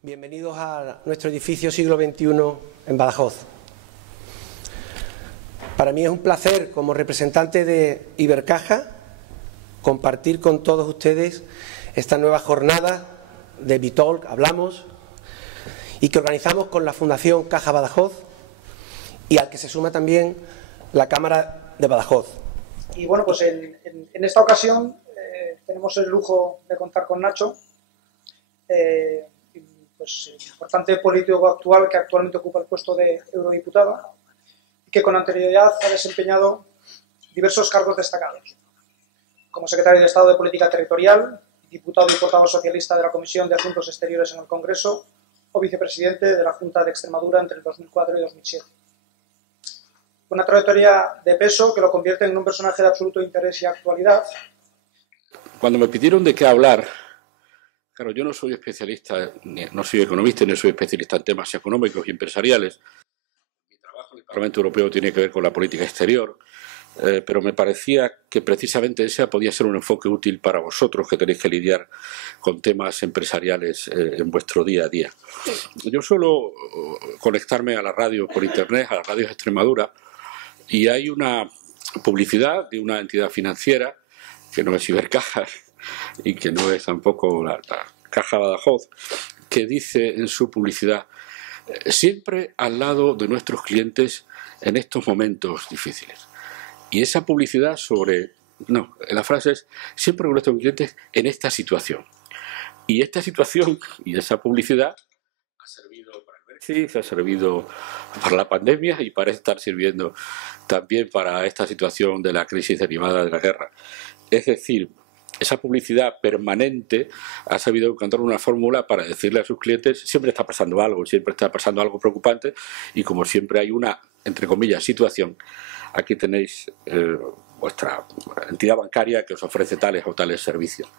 Bienvenidos a nuestro edificio siglo XXI en Badajoz. Para mí es un placer, como representante de Ibercaja, compartir con todos ustedes esta nueva jornada de Bitalk, hablamos, y que organizamos con la Fundación Caja Badajoz y al que se suma también la Cámara de Badajoz. Y bueno, pues en esta ocasión tenemos el lujo de contar con Nacho, pues importante político actual que actualmente ocupa el puesto de eurodiputada y que con anterioridad ha desempeñado diversos cargos destacados, como secretario de Estado de Política Territorial, diputado y portavoz socialista de la Comisión de Asuntos Exteriores en el Congreso o vicepresidente de la Junta de Extremadura entre el 2004 y 2007. Una trayectoria de peso que lo convierte en un personaje de absoluto interés y actualidad. Cuando me pidieron de qué hablar, claro, yo no soy especialista, no soy economista, ni soy especialista en temas económicos y empresariales. Mi trabajo en el Parlamento Europeo tiene que ver con la política exterior, pero me parecía que precisamente ese podía ser un enfoque útil para vosotros que tenéis que lidiar con temas empresariales en vuestro día a día. Yo suelo conectarme a la radio por internet, a las radios de Extremadura, y hay una publicidad de una entidad financiera que no es Ibercaja y que no es tampoco la Caja Badajoz, que dice en su publicidad: siempre al lado de nuestros clientes en estos momentos difíciles. Y esa publicidad la frase es: siempre con nuestros clientes en esta situación. Y esta situación y esa publicidad ha servido para el Brexit, ha servido para la pandemia y parece estar sirviendo también para esta situación de la crisis derivada de la guerra. Es decir, esa publicidad permanente ha sabido encontrar una fórmula para decirle a sus clientes: siempre está pasando algo preocupante, y como siempre hay una, entre comillas, situación, aquí tenéis vuestra entidad bancaria que os ofrece tales o tales servicios.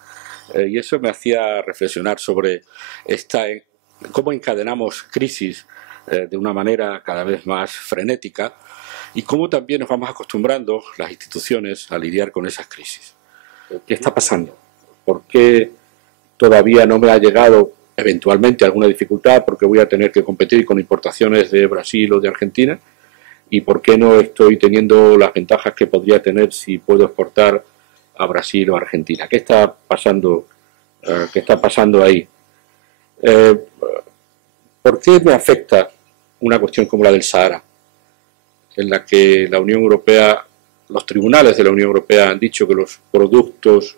Y eso me hacía reflexionar sobre cómo encadenamos crisis de una manera cada vez más frenética y cómo también nos vamos acostumbrando las instituciones a lidiar con esas crisis. ¿Qué está pasando? ¿Por qué todavía no me ha llegado eventualmente alguna dificultad porque voy a tener que competir con importaciones de Brasil o de Argentina? ¿Y por qué no estoy teniendo las ventajas que podría tener si puedo exportar a Brasil o a Argentina? ¿Qué está pasando ahí? ¿Por qué me afecta una cuestión como la del Sahara, en la que la Unión Europea, los tribunales de la Unión Europea han dicho que los productos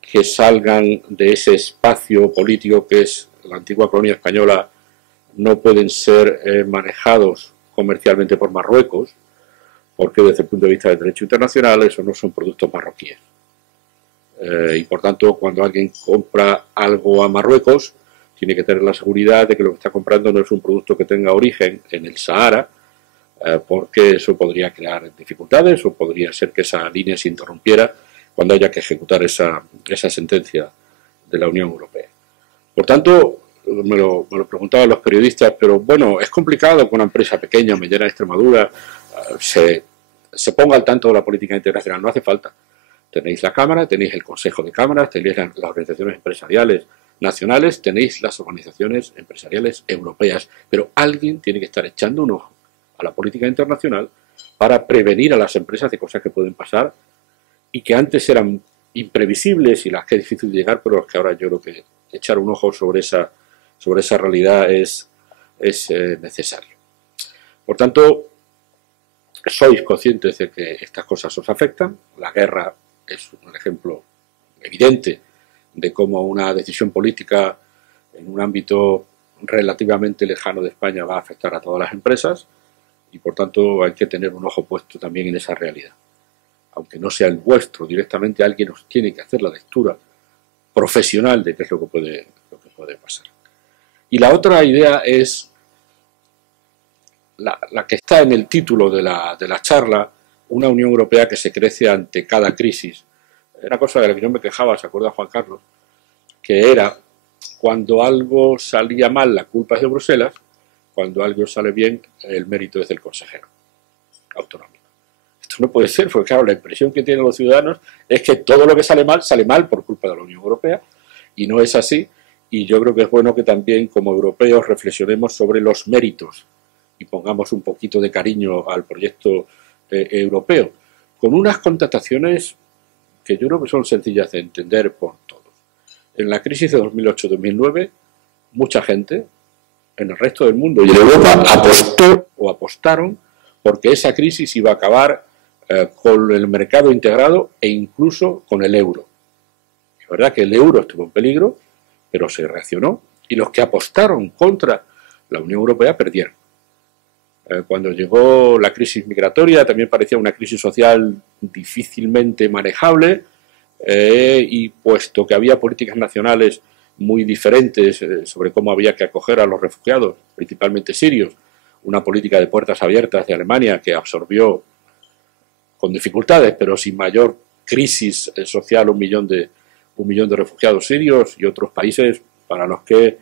que salgan de ese espacio político que es la antigua colonia española no pueden ser manejados comercialmente por Marruecos, porque desde el punto de vista del derecho internacional esos no son productos marroquíes. Y por tanto, cuando alguien compra algo a Marruecos, tiene que tener la seguridad de que lo que está comprando no es un producto que tenga origen en el Sahara, porque eso podría crear dificultades o podría ser que esa línea se interrumpiera cuando haya que ejecutar esa sentencia de la Unión Europea. Por tanto, me lo preguntaban los periodistas, pero bueno, es complicado que una empresa pequeña, mediana de Extremadura, se ponga al tanto de la política internacional. No hace falta. Tenéis la Cámara, tenéis el Consejo de Cámaras, tenéis las organizaciones empresariales nacionales, tenéis las organizaciones empresariales europeas, pero alguien tiene que estar echando un ojo a la política internacional para prevenir a las empresas de cosas que pueden pasar y que antes eran imprevisibles y las que es difícil de llegar, pero es que ahora yo creo que echar un ojo sobre esa realidad es necesario. Por tanto, sois conscientes de que estas cosas os afectan. La guerra es un ejemplo evidente de cómo una decisión política en un ámbito relativamente lejano de España va a afectar a todas las empresas y por tanto hay que tener un ojo puesto también en esa realidad. Aunque no sea el vuestro directamente, alguien os tiene que hacer la lectura profesional de qué es lo que puede pasar. Y la otra idea es la que está en el título de la charla, una Unión Europea que se crece ante cada crisis. Una cosa de la que yo me quejaba, ¿se acuerda Juan Carlos? Que era, cuando algo salía mal, la culpa es de Bruselas, cuando algo sale bien, el mérito es del consejero autonómico. Esto esto no puede ser, porque claro, la impresión que tienen los ciudadanos es que todo lo que sale mal por culpa de la Unión Europea, y no es así, y yo creo que es bueno que también como europeos reflexionemos sobre los méritos y pongamos un poquito de cariño al proyecto europeo, con unas constataciones que yo creo que son sencillas de entender por todos. En la crisis de 2008-2009, mucha gente en el resto del mundo y en Europa apostaron porque esa crisis iba a acabar con el mercado integrado e incluso con el euro. Es verdad que el euro estuvo en peligro, pero se reaccionó, y los que apostaron contra la Unión Europea perdieron. Cuando llegó la crisis migratoria también parecía una crisis social difícilmente manejable, y puesto que había políticas nacionales muy diferentes sobre cómo había que acoger a los refugiados, principalmente sirios, una política de puertas abiertas de Alemania que absorbió con dificultades, pero sin mayor crisis social, un millón de refugiados sirios, y otros países para los que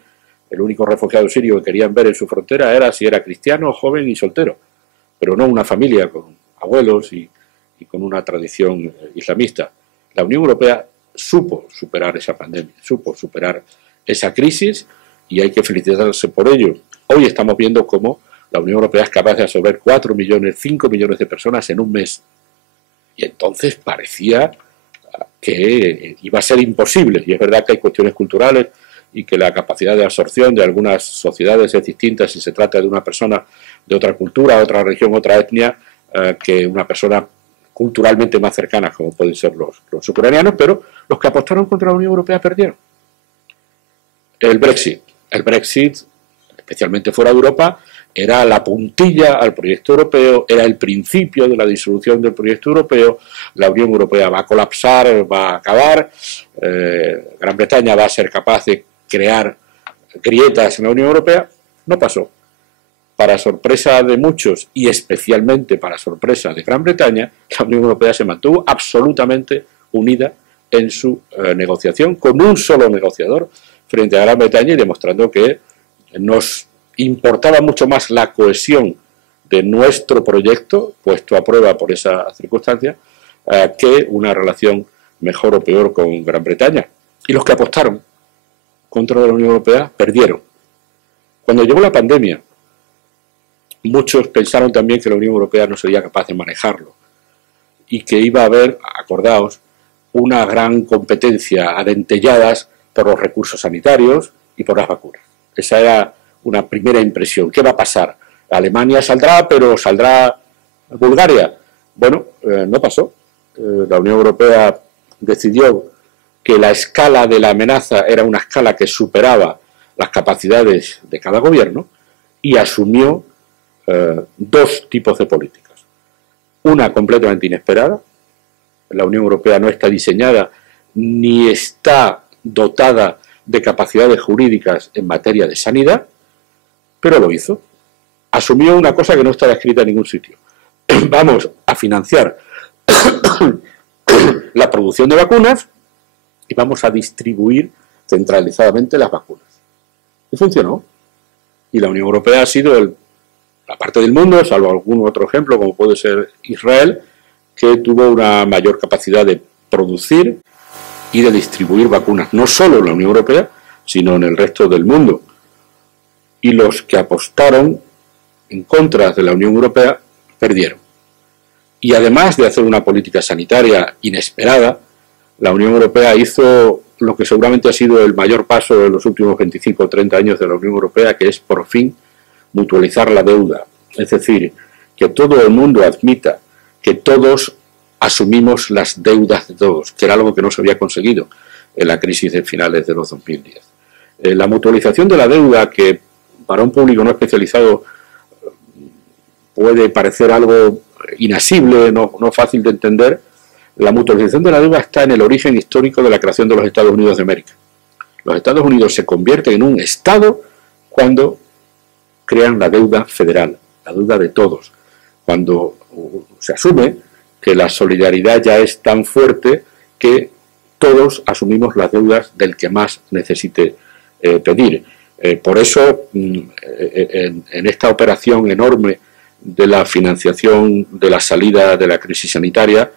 el único refugiado sirio que querían ver en su frontera era si era cristiano, joven y soltero, pero no una familia con abuelos y con una tradición islamista. La Unión Europea supo superar esa pandemia, supo superar esa crisis, y hay que felicitarse por ello. Hoy estamos viendo cómo la Unión Europea es capaz de absorber 4 millones, 5 millones de personas en un mes. Y entonces parecía que iba a ser imposible. Y es verdad que hay cuestiones culturales y que la capacidad de absorción de algunas sociedades es distinta si se trata de una persona de otra cultura, otra región, otra etnia, que una persona culturalmente más cercana, como pueden ser los ucranianos, pero los que apostaron contra la Unión Europea perdieron. El Brexit, especialmente fuera de Europa, era la puntilla al proyecto europeo, era el principio de la disolución del proyecto europeo. La Unión Europea va a colapsar, va a acabar, Gran Bretaña va a ser capaz de crear grietas en la Unión Europea. No pasó. Para sorpresa de muchos, y especialmente para sorpresa de Gran Bretaña, la Unión Europea se mantuvo absolutamente unida en su negociación, con un solo negociador frente a Gran Bretaña, y demostrando que nos importaba mucho más la cohesión de nuestro proyecto, puesto a prueba por esa circunstancia, que una relación mejor o peor con Gran Bretaña. Y los que apostaron contra la Unión Europea perdieron. Cuando llegó la pandemia, muchos pensaron también que la Unión Europea no sería capaz de manejarlo y que iba a haber, acordaos, una gran competencia a dentelladas por los recursos sanitarios y por las vacunas. Esa era una primera impresión. ¿Qué va a pasar? Alemania saldrá, pero ¿saldrá Bulgaria? Bueno, no pasó. La Unión Europea decidió que la escala de la amenaza era una escala que superaba las capacidades de cada gobierno y asumió dos tipos de políticas. Una completamente inesperada. La Unión Europea no está diseñada ni está dotada de capacidades jurídicas en materia de sanidad, pero lo hizo. Asumió una cosa que no estaba escrita en ningún sitio. Vamos a financiar la producción de vacunas y vamos a distribuir centralizadamente las vacunas. Y funcionó. Y la Unión Europea ha sido la parte del mundo, salvo algún otro ejemplo, como puede ser Israel, que tuvo una mayor capacidad de producir y de distribuir vacunas, no solo en la Unión Europea, sino en el resto del mundo. Y los que apostaron en contra de la Unión Europea perdieron. Y además de hacer una política sanitaria inesperada, la Unión Europea hizo lo que seguramente ha sido el mayor paso de los últimos 25 o 30 años de la Unión Europea, que es por fin mutualizar la deuda. Es decir, que todo el mundo admita que todos asumimos las deudas de todos, que era algo que no se había conseguido en la crisis de finales de los 2010. La mutualización de la deuda, que para un público no especializado puede parecer algo inasible, no fácil de entender, la mutualización de la deuda está en el origen histórico de la creación de los Estados Unidos de América. Los Estados Unidos se convierten en un Estado cuando crean la deuda federal, la deuda de todos, cuando se asume que la solidaridad ya es tan fuerte que todos asumimos las deudas del que más necesite pedir. Por eso, en esta operación enorme de la financiación de la salida de la crisis sanitaria,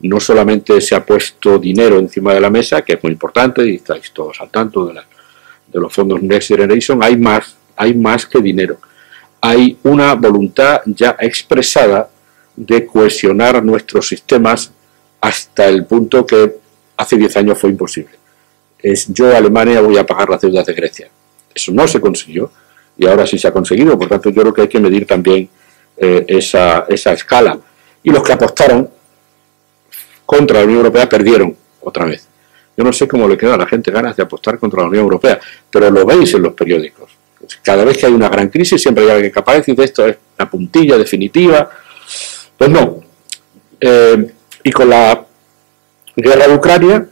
no solamente se ha puesto dinero encima de la mesa, que es muy importante y estáis todos al tanto de los fondos Next Generation, hay más que dinero. Hay una voluntad ya expresada de cohesionar nuestros sistemas hasta el punto que hace 10 años fue imposible. Yo, Alemania, voy a pagar las deudas de Grecia. Eso no se consiguió y ahora sí se ha conseguido. Por tanto, yo creo que hay que medir también esa escala. Y los que apostaron contra la Unión Europea perdieron otra vez. Yo no sé cómo le queda a la gente ganas de apostar contra la Unión Europea, pero lo veis en los periódicos. Cada vez que hay una gran crisis siempre hay alguien que aparece y dice esto es la puntilla definitiva. Pues no. Y con la guerra de Ucrania,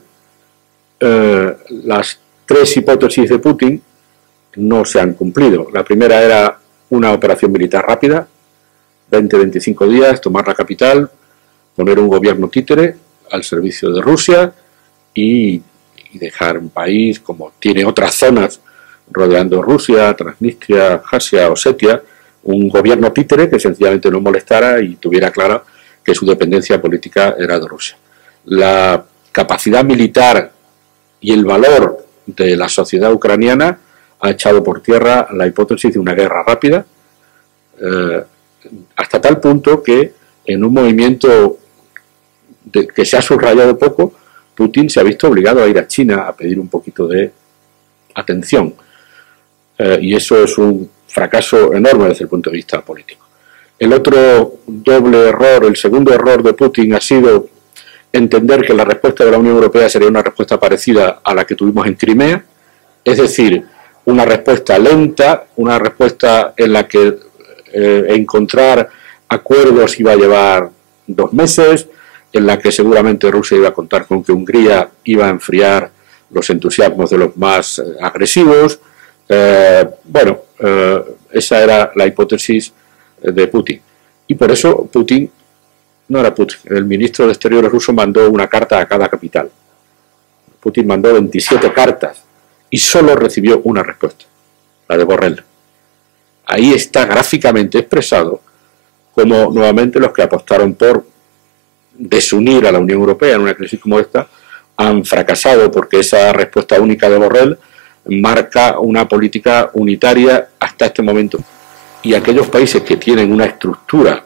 las 3 hipótesis de Putin no se han cumplido. La primera era una operación militar rápida, 20-25 días, tomar la capital, poner un gobierno títere al servicio de Rusia y dejar un país como tiene otras zonas rodeando Rusia, Transnistria, Abjasia, Osetia, un gobierno títere que sencillamente no molestara y tuviera clara que su dependencia política era de Rusia. La capacidad militar y el valor de la sociedad ucraniana ha echado por tierra la hipótesis de una guerra rápida, hasta tal punto que en un movimiento que se ha subrayado poco, Putin se ha visto obligado a ir a China a pedir un poquito de atención. Y eso es un fracaso enorme desde el punto de vista político. El otro doble error, el segundo error de Putin ha sido entender que la respuesta de la Unión Europea sería una respuesta parecida a la que tuvimos en Crimea, es decir, una respuesta lenta, una respuesta en la que encontrar acuerdos iba a llevar 2 meses, en la que seguramente Rusia iba a contar con que Hungría iba a enfriar los entusiasmos de los más agresivos. Esa era la hipótesis de Putin. Y por eso Putin, no era Putin, el ministro de Exteriores ruso mandó una carta a cada capital. Putin mandó 27 cartas y solo recibió una respuesta, la de Borrell. Ahí está gráficamente expresado cómo nuevamente los que apostaron por desunir a la Unión Europea en una crisis como esta han fracasado, porque esa respuesta única de Borrell marca una política unitaria hasta este momento. Y aquellos países que tienen una estructura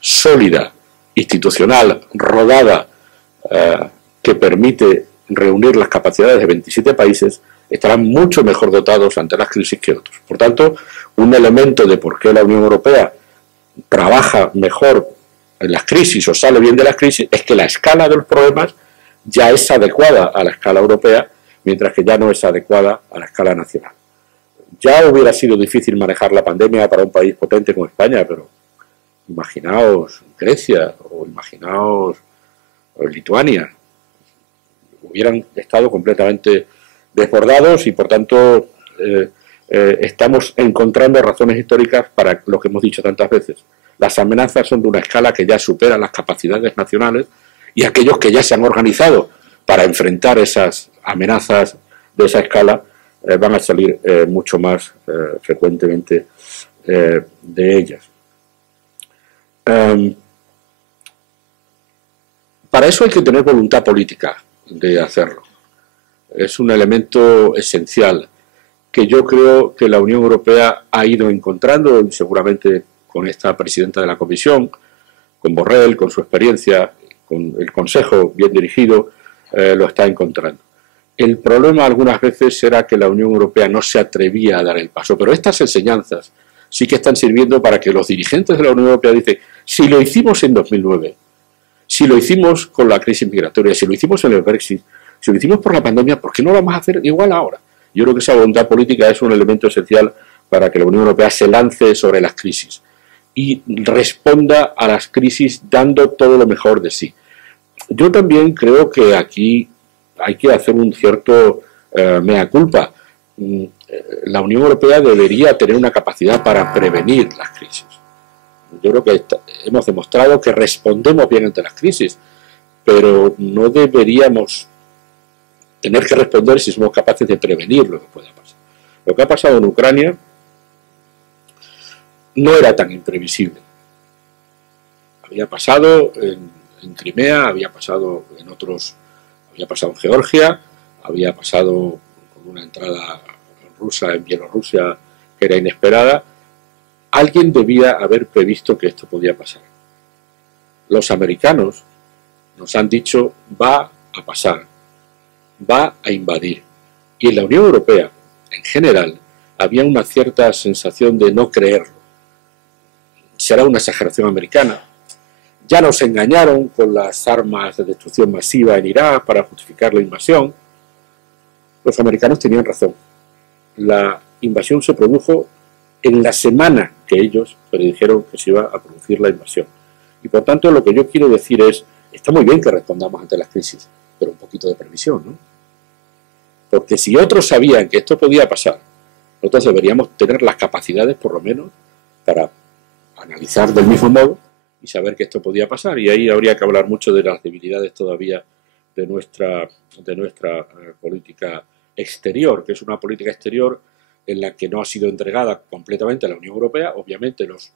sólida, institucional, rodada, que permite reunir las capacidades de 27 países, estarán mucho mejor dotados ante las crisis que otros. Por tanto, un elemento de por qué la Unión Europea trabaja mejor en las crisis o sale bien de las crisis es que la escala de los problemas ya es adecuada a la escala europea, mientras que ya no es adecuada a la escala nacional. Ya hubiera sido difícil manejar la pandemia para un país potente como España, pero imaginaos Grecia o imaginaos Lituania. Hubieran estado completamente desbordados y, por tanto, estamos encontrando razones históricas para lo que hemos dicho tantas veces. Las amenazas son de una escala que ya supera las capacidades nacionales y aquellos que ya se han organizado para enfrentar esas amenazas de esa escala van a salir mucho más frecuentemente de ellas. Para eso hay que tener voluntad política de hacerlo. Es un elemento esencial que yo creo que la Unión Europea ha ido encontrando, y seguramente con esta presidenta de la Comisión, con Borrell, con su experiencia, con el Consejo bien dirigido, lo está encontrando. El problema algunas veces era que la Unión Europea no se atrevía a dar el paso, pero estas enseñanzas sí que están sirviendo para que los dirigentes de la Unión Europea dicen, si lo hicimos en 2009, si lo hicimos con la crisis migratoria, si lo hicimos en el Brexit, si lo hicimos por la pandemia, ¿por qué no lo vamos a hacer igual ahora? Yo creo que esa voluntad política es un elemento esencial para que la Unión Europea se lance sobre las crisis y responda a las crisis dando todo lo mejor de sí. Yo también creo que aquí hay que hacer un cierto mea culpa. La Unión Europea debería tener una capacidad para prevenir las crisis. Yo creo que hemos demostrado que respondemos bien ante las crisis, pero no deberíamos tener que responder si somos capaces de prevenir lo que pueda pasar. Lo que ha pasado en Ucrania no era tan imprevisible. Había pasado en Crimea, había pasado en otros, había pasado en Georgia, había pasado con una entrada rusa en Bielorrusia que era inesperada. Alguien debía haber previsto que esto podía pasar. Los americanos nos han dicho, va a pasar, va a invadir. Y en la Unión Europea, en general, había una cierta sensación de no creerlo. Será una exageración americana. Ya nos engañaron con las armas de destrucción masiva en Irak para justificar la invasión. Los americanos tenían razón. La invasión se produjo en la semana que ellos predijeron que se iba a producir la invasión. Y por tanto lo que yo quiero decir es, está muy bien que respondamos ante las crisis, pero un poquito de previsión, ¿no? Porque si otros sabían que esto podía pasar, nosotros deberíamos tener las capacidades, por lo menos, para analizar del mismo modo y saber que esto podía pasar. Y ahí habría que hablar mucho de las debilidades todavía de nuestra política exterior, que es una política exterior en la que no ha sido entregada completamente a la Unión Europea. Obviamente los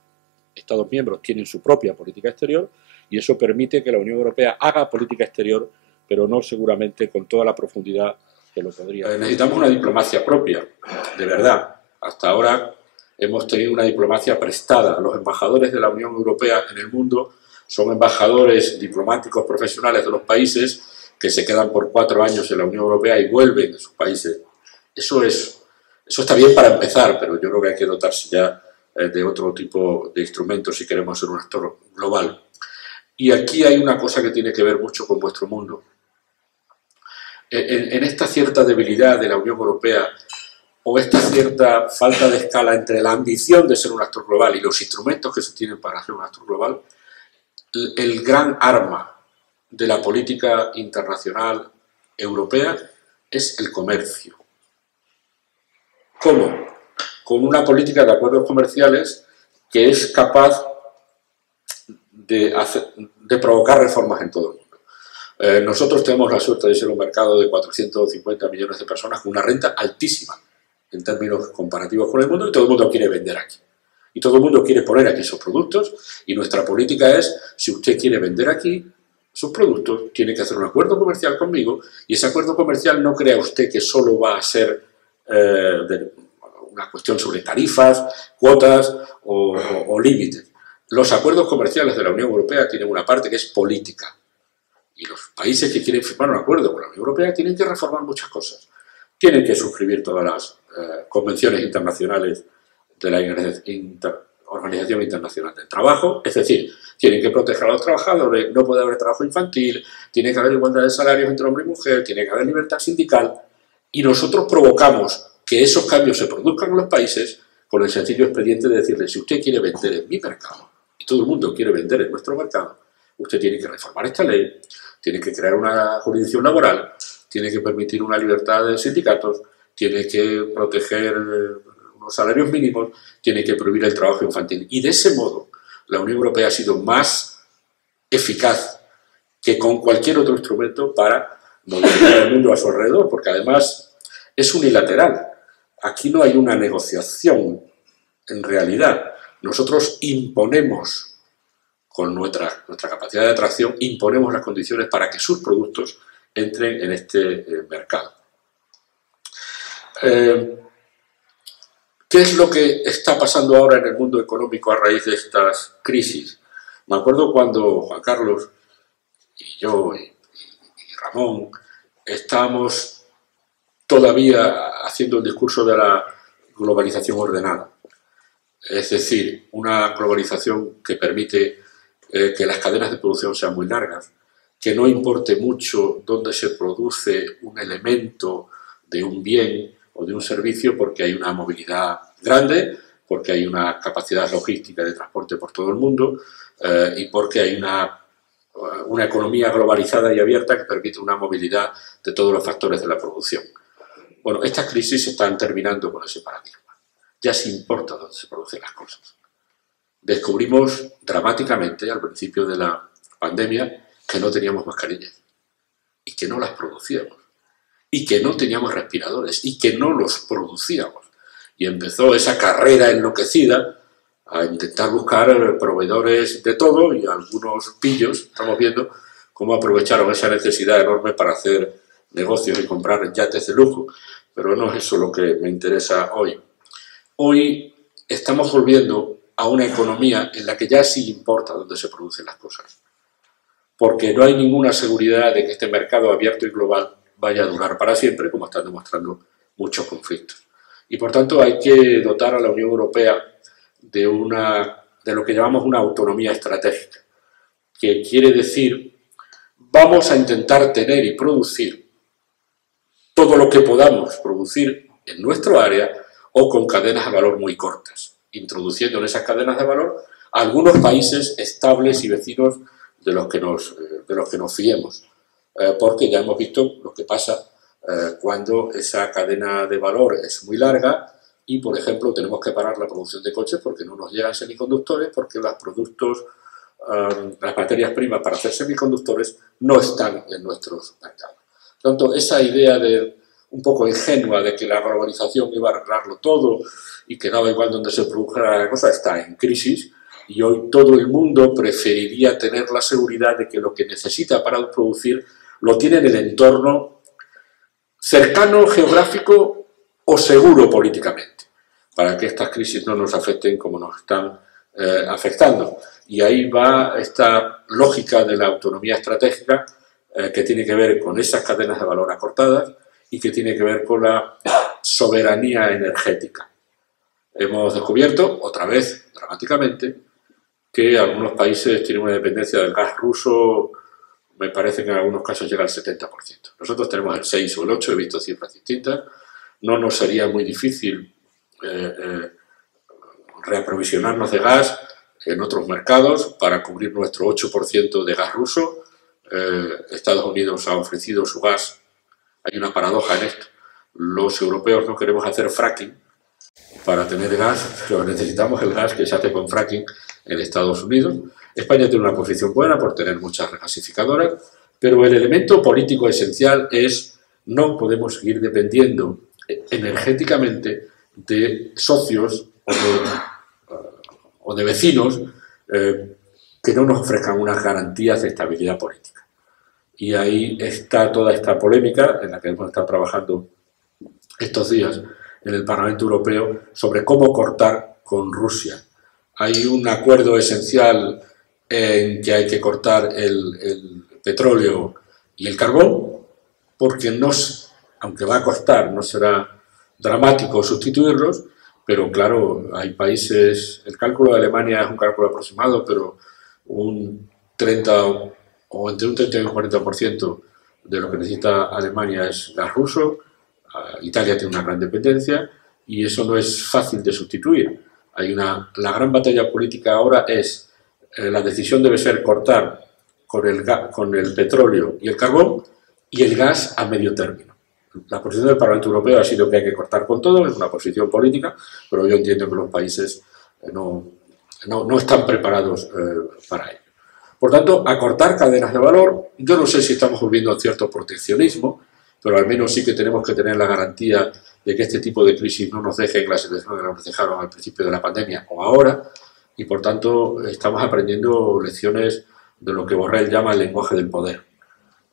Estados miembros tienen su propia política exterior y eso permite que la Unión Europea haga política exterior, pero no seguramente con toda la profundidad que lo podría. Necesitamos una diplomacia propia, de verdad. Hasta ahora hemos tenido una diplomacia prestada. Los embajadores de la Unión Europea en el mundo son embajadores diplomáticos profesionales de los países que se quedan por 4 años en la Unión Europea y vuelven a sus países. Eso está bien para empezar, pero yo creo que hay que dotarse ya de otro tipo de instrumentos si queremos ser un actor global. Y aquí hay una cosa que tiene que ver mucho con vuestro mundo. En esta cierta debilidad de la Unión Europea o esta cierta falta de escala entre la ambición de ser un actor global y los instrumentos que se tienen para ser un actor global, el gran arma de la política internacional europea es el comercio. ¿Cómo? Con una política de acuerdos comerciales que es capaz de provocar reformas en todo el mundo. Nosotros tenemos la suerte de ser un mercado de 450 millones de personas con una renta altísima en términos comparativos con el mundo y todo el mundo quiere vender aquí. Y todo el mundo quiere poner aquí sus productos y nuestra política es, si usted quiere vender aquí sus productos, tiene que hacer un acuerdo comercial conmigo y ese acuerdo comercial no crea usted que solo va a ser una cuestión sobre tarifas, cuotas o límites. Los acuerdos comerciales de la Unión Europea tienen una parte que es política. Y los países que quieren firmar un acuerdo con la Unión Europea tienen que reformar muchas cosas. Tienen que suscribir todas las convenciones internacionales de la Organización Internacional del Trabajo, es decir, tienen que proteger a los trabajadores, no puede haber trabajo infantil, tiene que haber igualdad de salarios entre hombre y mujer, tiene que haber libertad sindical, y nosotros provocamos que esos cambios se produzcan en los países con el sencillo expediente de decirle, si usted quiere vender en mi mercado, y todo el mundo quiere vender en nuestro mercado, usted tiene que reformar esta ley, tiene que crear una jurisdicción laboral, tiene que permitir una libertad de sindicatos, tiene que proteger unos salarios mínimos, tiene que prohibir el trabajo infantil. Y de ese modo, la Unión Europea ha sido más eficaz que con cualquier otro instrumento para modificar el mundo a su alrededor, porque además es unilateral. Aquí no hay una negociación, en realidad. Nosotros imponemos, con nuestra capacidad de atracción, imponemos las condiciones para que sus productos entren en este mercado. ¿Qué es lo que está pasando ahora en el mundo económico a raíz de estas crisis? Me acuerdo cuando Juan Carlos y yo y Ramón estábamos todavía haciendo el discurso de la globalización ordenada. Es decir, una globalización que permite que las cadenas de producción sean muy largas, que no importe mucho dónde se produce un elemento de un bien o de un servicio, porque hay una movilidad grande, porque hay una capacidad logística de transporte por todo el mundo y porque hay una economía globalizada y abierta que permite una movilidad de todos los factores de la producción. Bueno, estas crisis están terminando con ese paradigma. Ya se importa dónde se producen las cosas. Descubrimos dramáticamente al principio de la pandemia que no teníamos mascarillas y que no las producíamos y que no teníamos respiradores y que no los producíamos. Y empezó esa carrera enloquecida a intentar buscar proveedores de todo, y algunos pillos estamos viendo cómo aprovecharon esa necesidad enorme para hacer negocios y comprar yates de lujo. Pero no es eso lo que me interesa hoy. Hoy estamos volviendo a una economía en la que ya sí importa dónde se producen las cosas, porque no hay ninguna seguridad de que este mercado abierto y global vaya a durar para siempre, como están demostrando muchos conflictos. Y por tanto hay que dotar a la Unión Europea de lo que llamamos una autonomía estratégica, que quiere decir, vamos a intentar tener y producir todo lo que podamos producir en nuestro área o con cadenas de valor muy cortas, introduciendo en esas cadenas de valor a algunos países estables y vecinos de los que nos fiemos, porque ya hemos visto lo que pasa cuando esa cadena de valor es muy larga y, por ejemplo, tenemos que parar la producción de coches porque no nos llegan semiconductores, porque las materias primas para hacer semiconductores no están en nuestros mercados. Por tanto, esa idea un poco ingenua de que la globalización iba a arreglarlo todo y que daba igual donde se produjera la cosa está en crisis, y hoy todo el mundo preferiría tener la seguridad de que lo que necesita para producir lo tiene en el entorno cercano, geográfico o seguro políticamente, para que estas crisis no nos afecten como nos están afectando. Y ahí va esta lógica de la autonomía estratégica que tiene que ver con esas cadenas de valor acortadas y que tiene que ver con la soberanía energética. Hemos descubierto, otra vez, dramáticamente, que algunos países tienen una dependencia del gas ruso, me parece que en algunos casos llega al 70%. Nosotros tenemos el 6 o el 8, he visto cifras distintas. No nos sería muy difícil reaprovisionarnos de gas en otros mercados para cubrir nuestro 8% de gas ruso. Estados Unidos ha ofrecido su gas. Hay una paradoja en esto. Los europeos no queremos hacer fracking para tener gas, pero necesitamos el gas que se hace con fracking en Estados Unidos. España tiene una posición buena por tener muchas regasificadoras, pero el elemento político esencial es no podemos seguir dependiendo energéticamente de socios o de vecinos que no nos ofrezcan unas garantías de estabilidad política. Y ahí está toda esta polémica en la que hemos estado trabajando estos días en el Parlamento Europeo sobre cómo cortar con Rusia. Hay un acuerdo esencial en que hay que cortar el petróleo y el carbón, porque aunque va a costar, no será dramático sustituirlos, pero claro, hay países, el cálculo de Alemania es un cálculo aproximado, pero un 30 o entre un 30 y un 40% de lo que necesita Alemania es gas ruso. Italia tiene una gran dependencia y eso no es fácil de sustituir. La gran batalla política ahora es, la decisión debe ser cortar con el petróleo y el carbón y el gas a medio término. La posición del Parlamento Europeo ha sido que hay que cortar con todo, es una posición política, pero yo entiendo que los países no están preparados para ello. Por tanto, acortar cadenas de valor, yo no sé si estamos volviendo a cierto proteccionismo, pero al menos sí que tenemos que tener la garantía de que este tipo de crisis no nos deje en la situación que nos dejaron al principio de la pandemia o ahora, y por tanto estamos aprendiendo lecciones de lo que Borrell llama el lenguaje del poder.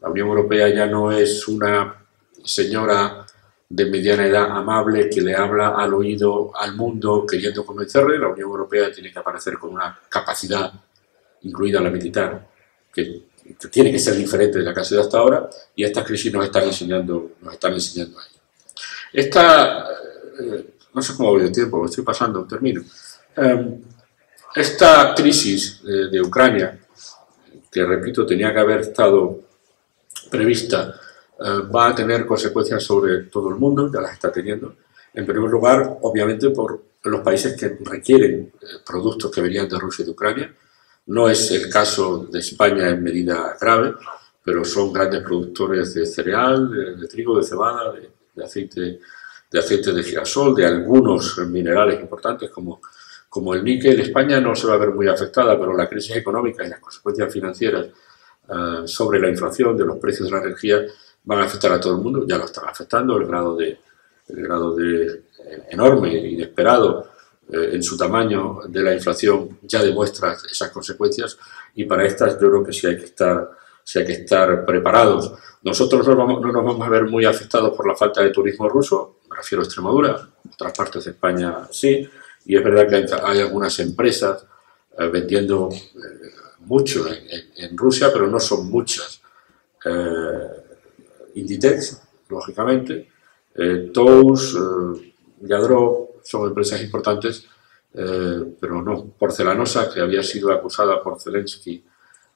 La Unión Europea ya no es una señora de mediana edad amable que le habla al oído al mundo queriendo convencerle. La Unión Europea tiene que aparecer con una capacidad, incluida la militar, que tiene que ser diferente de la que ha sido hasta ahora, y estas crisis nos están enseñando a ello. No sé cómo voy de tiempo, estoy pasando, termino. Esta crisis de Ucrania, que repito, tenía que haber estado prevista, va a tener consecuencias sobre todo el mundo, ya las está teniendo. En primer lugar, obviamente, por los países que requieren productos que venían de Rusia y de Ucrania. No es el caso de España en medida grave, pero son grandes productores de cereal, de trigo, de cebada, de aceite de girasol, de algunos minerales importantes como el níquel. España no se va a ver muy afectada, pero la crisis económica y las consecuencias financieras sobre la inflación de los precios de la energía van a afectar a todo el mundo. Ya lo están afectando, el grado de enorme e inesperado en su tamaño de la inflación ya demuestra esas consecuencias, y para estas yo creo que sí hay que estar preparados. Nosotros no nos vamos a ver muy afectados por la falta de turismo ruso, me refiero a Extremadura, otras partes de España sí, y es verdad que hay algunas empresas vendiendo mucho en Rusia, pero no son muchas. Inditex, lógicamente, Tous, Yadro son empresas importantes, pero no. Porcelanosa, que había sido acusada por Zelensky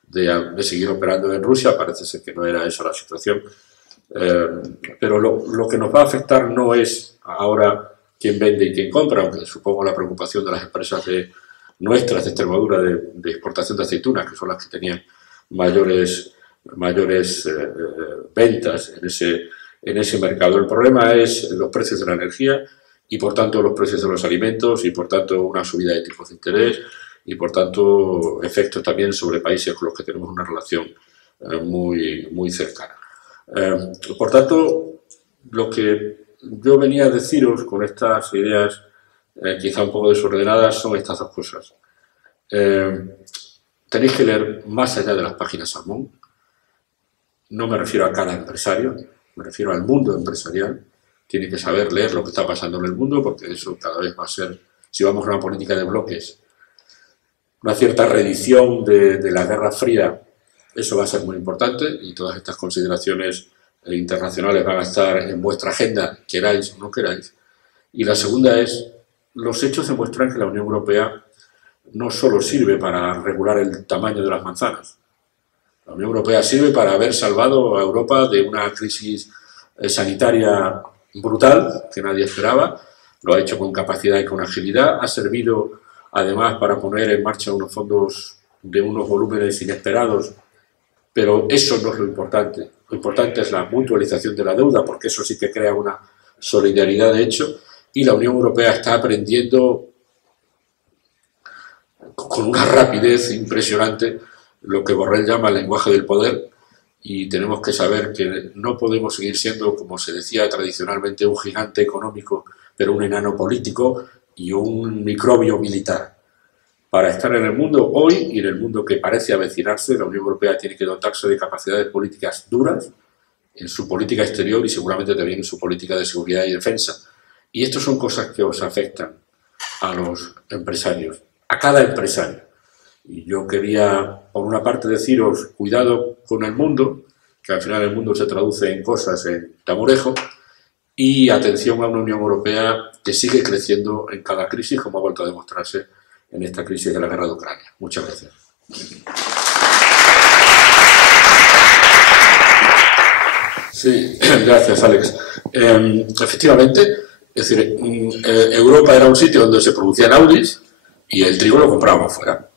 de seguir operando en Rusia, parece ser que no era esa la situación. Pero lo que nos va a afectar no es ahora quién vende y quién compra, aunque supongo la preocupación de las empresas nuestras de Extremadura de exportación de aceitunas, que son las que tenían mayores ventas en ese mercado. El problema es los precios de la energía y, por tanto, los precios de los alimentos y, por tanto, una subida de tipos de interés y, por tanto, efectos también sobre países con los que tenemos una relación muy, muy cercana. Por tanto, lo que yo venía a deciros con estas ideas quizá un poco desordenadas son estas dos cosas. Tenéis que leer más allá de las páginas Salmón. No me refiero a cada empresario, me refiero al mundo empresarial. Tiene que saber leer lo que está pasando en el mundo, porque eso cada vez va a ser, si vamos a una política de bloques, una cierta reedición de la Guerra Fría, eso va a ser muy importante, y todas estas consideraciones internacionales van a estar en vuestra agenda, queráis o no queráis. Y la segunda es, los hechos demuestran que la Unión Europea no solo sirve para regular el tamaño de las manzanas. La Unión Europea sirve para haber salvado a Europa de una crisis sanitaria brutal que nadie esperaba. Lo ha hecho con capacidad y con agilidad. Ha servido, además, para poner en marcha unos fondos de unos volúmenes inesperados. Pero eso no es lo importante. Lo importante es la mutualización de la deuda, porque eso sí que crea una solidaridad de hecho. Y la Unión Europea está aprendiendo con una rapidez impresionante lo que Borrell llama el lenguaje del poder, y tenemos que saber que no podemos seguir siendo, como se decía tradicionalmente, un gigante económico, pero un enano político y un microbio militar. Para estar en el mundo hoy y en el mundo que parece avecinarse, la Unión Europea tiene que dotarse de capacidades políticas duras en su política exterior y seguramente también en su política de seguridad y defensa. Y estas son cosas que os afectan a los empresarios, a cada empresario. Y yo quería, por una parte, deciros, cuidado con el mundo, que al final el mundo se traduce en cosas en tamurejo, y atención a una Unión Europea que sigue creciendo en cada crisis, como ha vuelto a demostrarse en esta crisis de la guerra de Ucrania. Muchas gracias. Sí, gracias, Alex. Efectivamente, es decir, Europa era un sitio donde se producían Audis y el trigo lo comprábamos fuera.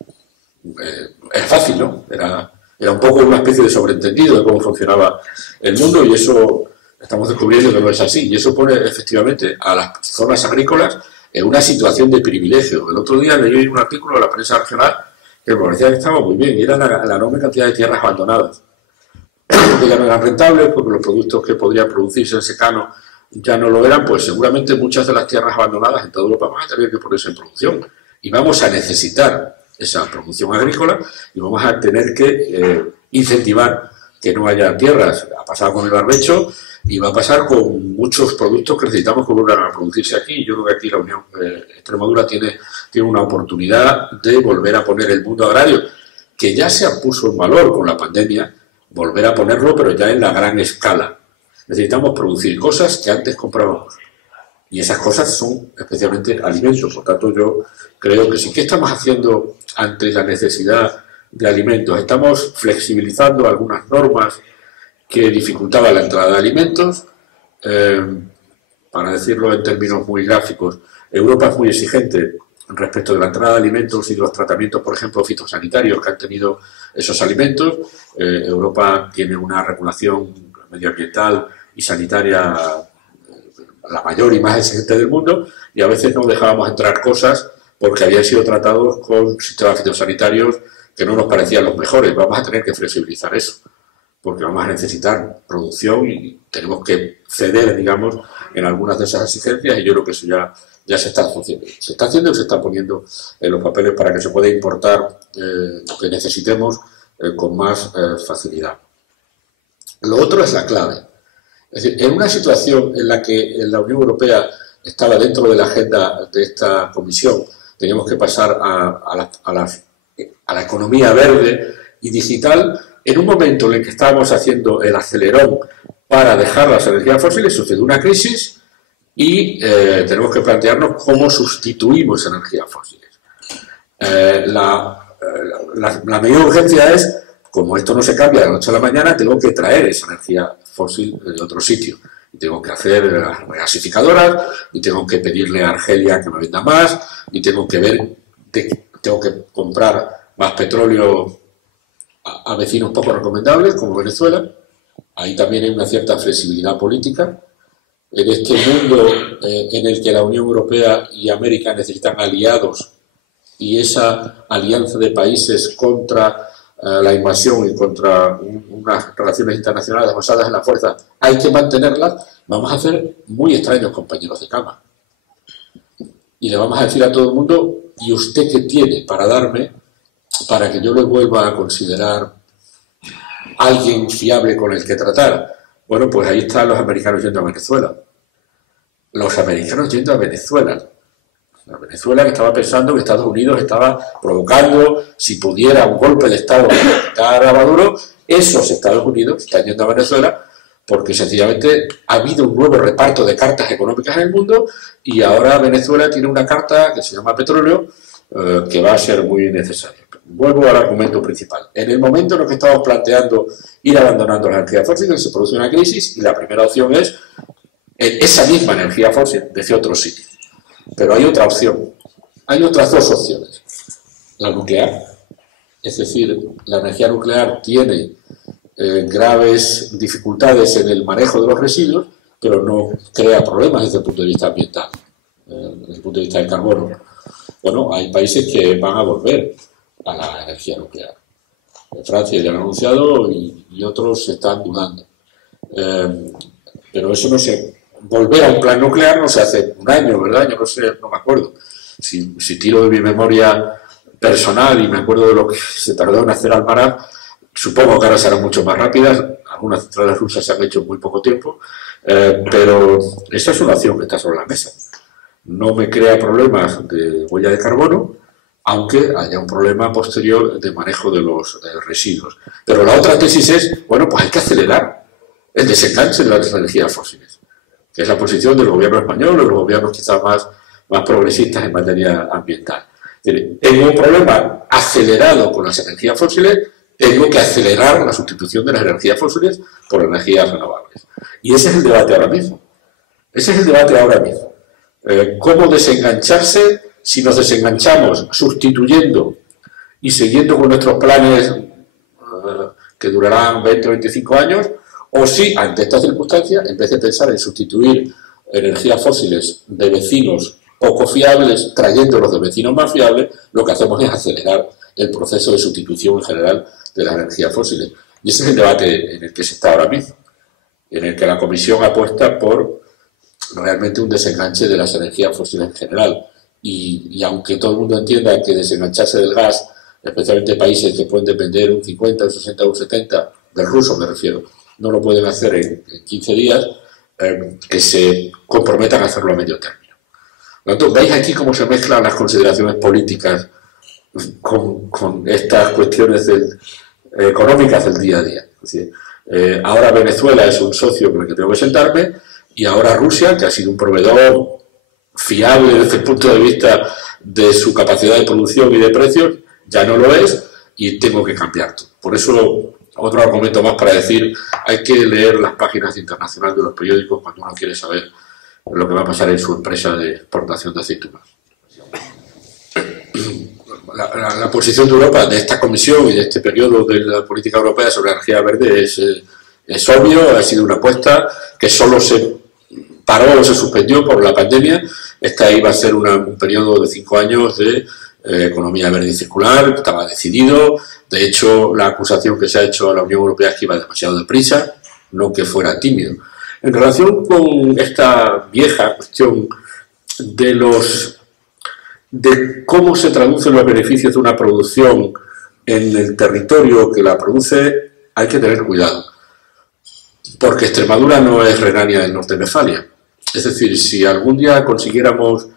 Era fácil, ¿no? Era un poco una especie de sobreentendido de cómo funcionaba el mundo, y eso estamos descubriendo que no es así. Y eso pone efectivamente a las zonas agrícolas en una situación de privilegio. El otro día leí un artículo de la prensa regional que me parecía que estaba muy bien, y era la enorme cantidad de tierras abandonadas, que ya no eran rentables porque los productos que podrían producirse en secano ya no lo eran. Pues seguramente muchas de las tierras abandonadas en toda Europa van a tener que ponerse en producción, y vamos a necesitar esa producción agrícola, y vamos a tener que incentivar que no haya tierras. Ha pasado con el barbecho y va a pasar con muchos productos que necesitamos que vuelvan a producirse aquí. Yo creo que aquí la Unión Extremadura tiene una oportunidad de volver a poner el mundo agrario, que ya se puso en valor con la pandemia, volver a ponerlo, pero ya en la gran escala. Necesitamos producir cosas que antes comprábamos, y esas cosas son especialmente alimentos. Por tanto, yo creo que sí. ¿Qué estamos haciendo ante la necesidad de alimentos? Estamos flexibilizando algunas normas que dificultaban la entrada de alimentos. Para decirlo en términos muy gráficos, Europa es muy exigente respecto de la entrada de alimentos y de los tratamientos, por ejemplo, fitosanitarios que han tenido esos alimentos. Europa tiene una regulación medioambiental y sanitaria la mayor y más exigente del mundo, y a veces no dejábamos entrar cosas porque habían sido tratados con sistemas fitosanitarios que no nos parecían los mejores. Vamos a tener que flexibilizar eso, porque vamos a necesitar producción y tenemos que ceder, digamos, en algunas de esas exigencias, y yo creo que eso ya ya se está haciendo. Se está haciendo y se está poniendo en los papeles para que se pueda importar lo que necesitemos con más facilidad. Lo otro es la clave. Es decir, en una situación en la que la Unión Europea estaba dentro de la agenda de esta comisión, teníamos que pasar a la economía verde y digital, en un momento en el que estábamos haciendo el acelerón para dejar las energías fósiles, sucede una crisis y tenemos que plantearnos cómo sustituimos energías fósiles. La mayor urgencia es, como esto no se cambia de la noche a la mañana, tengo que traer esa energía fósil de otro sitio. Y tengo que hacer las regasificadoras, y tengo que pedirle a Argelia que me venda más, y tengo que ver, tengo que comprar más petróleo a vecinos poco recomendables, como Venezuela. Ahí también hay una cierta flexibilidad política. En este mundo en el que la Unión Europea y América necesitan aliados, y esa alianza de países contra la invasión y contra unas relaciones internacionales basadas en la fuerza, hay que mantenerlas, vamos a ser muy extraños compañeros de cama. Y le vamos a decir a todo el mundo, ¿y usted qué tiene para darme para que yo le vuelva a considerar alguien fiable con el que tratar? Bueno, pues ahí están los americanos yendo a Venezuela. Los americanos yendo a Venezuela. La Venezuela que estaba pensando que Estados Unidos estaba provocando, si pudiera, un golpe de Estado para quitar a Maduro. Esos Estados Unidos están yendo a Venezuela porque sencillamente ha habido un nuevo reparto de cartas económicas en el mundo y ahora Venezuela tiene una carta que se llama petróleo que va a ser muy necesaria. Vuelvo al argumento principal. En el momento en el que estamos planteando ir abandonando las energías fósiles, se produce una crisis y la primera opción es esa misma energía fósil desde otro sitio. Pero hay otra opción, hay otras dos opciones. La nuclear, es decir, la energía nuclear tiene graves dificultades en el manejo de los residuos, pero no crea problemas desde el punto de vista ambiental, desde el punto de vista del carbono. Bueno, hay países que van a volver a la energía nuclear. Francia ya lo ha anunciado y otros están dudando. Pero eso no se... Volver a un plan nuclear no se hace un año, ¿verdad? Yo no sé, no me acuerdo. Si tiro de mi memoria personal y me acuerdo de lo que se tardó en hacer Almaraz, supongo que ahora serán mucho más rápidas. Algunas centrales rusas se han hecho en muy poco tiempo, pero esa es una opción que está sobre la mesa. No me crea problemas de huella de carbono, aunque haya un problema posterior de manejo de los residuos. Pero la otra tesis es, bueno, pues hay que acelerar el desenganche de las energías fósiles, que es la posición del gobierno español o los gobiernos quizás más progresistas en materia ambiental. Tengo un problema acelerado con las energías fósiles, tengo que acelerar la sustitución de las energías fósiles por energías renovables. Y ese es el debate ahora mismo. Ese es el debate ahora mismo. ¿Cómo desengancharse? Si nos desenganchamos sustituyendo y siguiendo con nuestros planes que durarán 20 o 25 años, o si, ante estas circunstancias, en vez de pensar en sustituir energías fósiles de vecinos poco fiables, trayéndolos de vecinos más fiables, lo que hacemos es acelerar el proceso de sustitución en general de las energías fósiles. Y ese es el debate en el que se está ahora mismo, en el que la Comisión apuesta por realmente un desenganche de las energías fósiles en general. Y aunque todo el mundo entienda que desengancharse del gas, especialmente países que pueden depender un 50, un 60, un 70, del ruso me refiero, no lo pueden hacer en 15 días, que se comprometan a hacerlo a medio término. Por lo tanto, veis aquí cómo se mezclan las consideraciones políticas con estas cuestiones económicas del día a día. Es decir, ahora Venezuela es un socio con el que tengo que sentarme, y ahora Rusia, que ha sido un proveedor fiable desde el punto de vista de su capacidad de producción y de precios, ya no lo es, y tengo que cambiar todo. Por eso, otro argumento más para decir, hay que leer las páginas internacionales de los periódicos cuando uno quiere saber lo que va a pasar en su empresa de exportación de aceitunas. La posición de Europa, de esta comisión y de este periodo de la política europea sobre la energía verde es obvio, ha sido una apuesta que solo se paró o se suspendió por la pandemia. Esta iba a ser un periodo de 5 años de economía verde y circular, estaba decidido. De hecho, la acusación que se ha hecho a la Unión Europea es que iba demasiado deprisa, no que fuera tímido. En relación con esta vieja cuestión de cómo se traducen los beneficios de una producción en el territorio que la produce, hay que tener cuidado. Porque Extremadura no es Renania del Norte-Westfalia. Es decir, si algún día consiguiéramos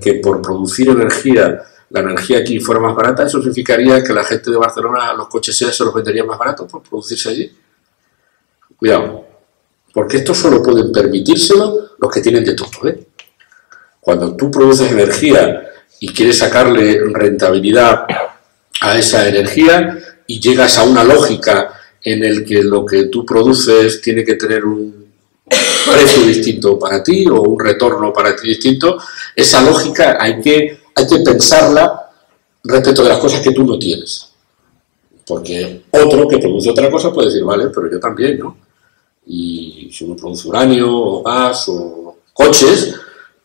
que por producir energía, la energía aquí fuera más barata, eso significaría que la gente de Barcelona, los coches SEAT se los vendería más baratos por producirse allí. Cuidado, porque esto solo pueden permitírselo los que tienen de todo, ¿eh? Cuando tú produces energía y quieres sacarle rentabilidad a esa energía y llegas a una lógica en el que lo que tú produces tiene que tener un precio distinto para ti o un retorno para ti distinto, esa lógica hay que pensarla respecto de las cosas que tú no tienes. Porque otro que produce otra cosa puede decir, vale, pero yo también, ¿no? Y si uno produce uranio o gas o coches,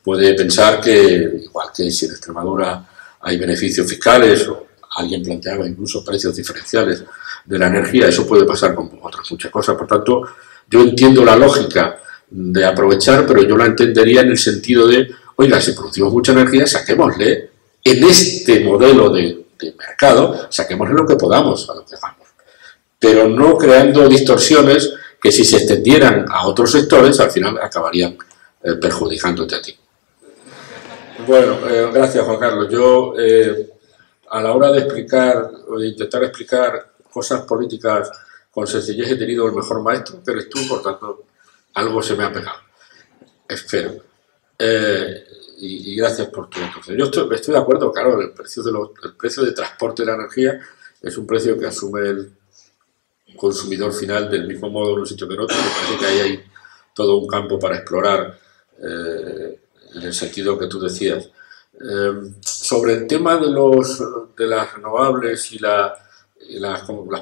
puede pensar que, igual que si en Extremadura hay beneficios fiscales o alguien planteaba incluso precios diferenciales de la energía, eso puede pasar con otras muchas cosas. Por tanto, yo entiendo la lógica de aprovechar, pero yo la entendería en el sentido de, oiga, si producimos mucha energía, saquémosle en este modelo de mercado, saquémosle lo que podamos a lo que hagamos. Pero no creando distorsiones que si se extendieran a otros sectores, al final acabarían perjudicándote a ti. Bueno, gracias Juan Carlos. Yo, a la hora de explicar o de intentar explicar cosas políticas con sencillez he tenido el mejor maestro, que eres tú, por tanto, algo se me ha pegado. Espero. Y gracias por tu entonces. Yo estoy de acuerdo, claro, el precio de transporte de la energía es un precio que asume el consumidor final del mismo modo en un sitio que en otro. Me parece que ahí hay todo un campo para explorar en el sentido que tú decías. Sobre el tema de las renovables y las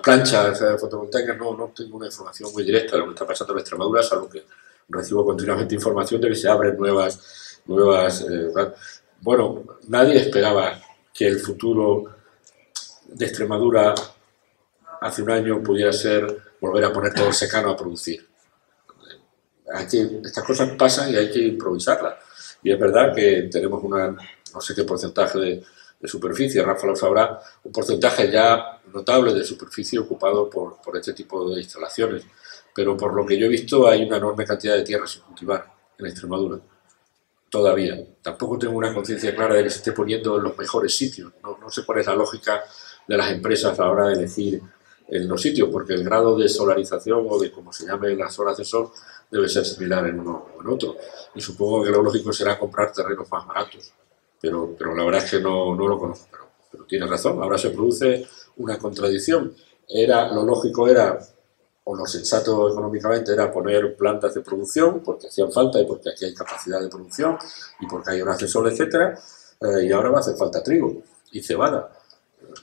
planchas fotovoltaicas, no tengo una información muy directa de lo que está pasando en Extremadura, salvo que recibo continuamente información de que se abren nuevas bueno, nadie esperaba que el futuro de Extremadura hace un año pudiera ser volver a poner todo el secano a producir. Estas cosas pasan y hay que improvisarlas. Y es verdad que tenemos no sé qué porcentaje de superficie, Rafa lo sabrá, un porcentaje ya notable de superficie ocupado por este tipo de instalaciones. Pero por lo que yo he visto hay una enorme cantidad de tierra sin cultivar en Extremadura. Todavía. Tampoco tengo una conciencia clara de que se esté poniendo en los mejores sitios. No sé cuál es la lógica de las empresas a la hora de elegir en los sitios, porque el grado de solarización o de como se llame las horas de sol debe ser similar en uno o en otro. Y supongo que lo lógico será comprar terrenos más baratos. Pero la verdad es que no lo conozco. Pero tienes razón, ahora se produce una contradicción. Lo lógico era, o lo sensato económicamente era poner plantas de producción porque hacían falta y porque aquí hay capacidad de producción y porque hay horas de sol, etc. Y ahora va a hacer falta trigo y cebada.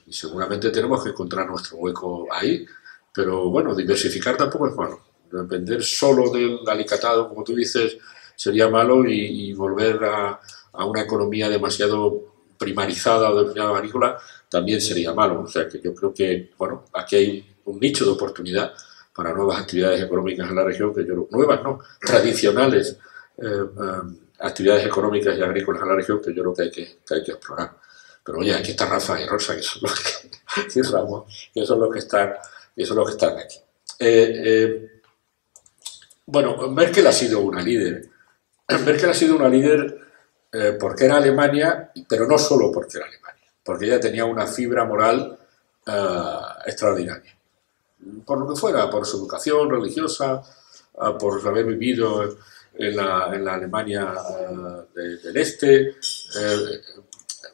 Y seguramente tenemos que encontrar nuestro hueco ahí. Pero bueno, diversificar tampoco es malo. Depender solo del alicatado, como tú dices, sería malo y volver a una economía demasiado primarizada o denominada agrícola también sería malo. O sea que yo creo que, bueno, aquí hay un nicho de oportunidad para nuevas actividades económicas en la región, tradicionales actividades económicas y agrícolas en la región que yo creo que hay que explorar. Pero oye, aquí está Rafa y Rosa, que son los que, Ramón, que son los que están aquí. Bueno, Merkel ha sido una líder. Merkel ha sido una líder porque era Alemania, pero no solo porque era Alemania, porque ella tenía una fibra moral extraordinaria. Por lo que fuera, por su educación religiosa, por haber vivido en la Alemania del Este.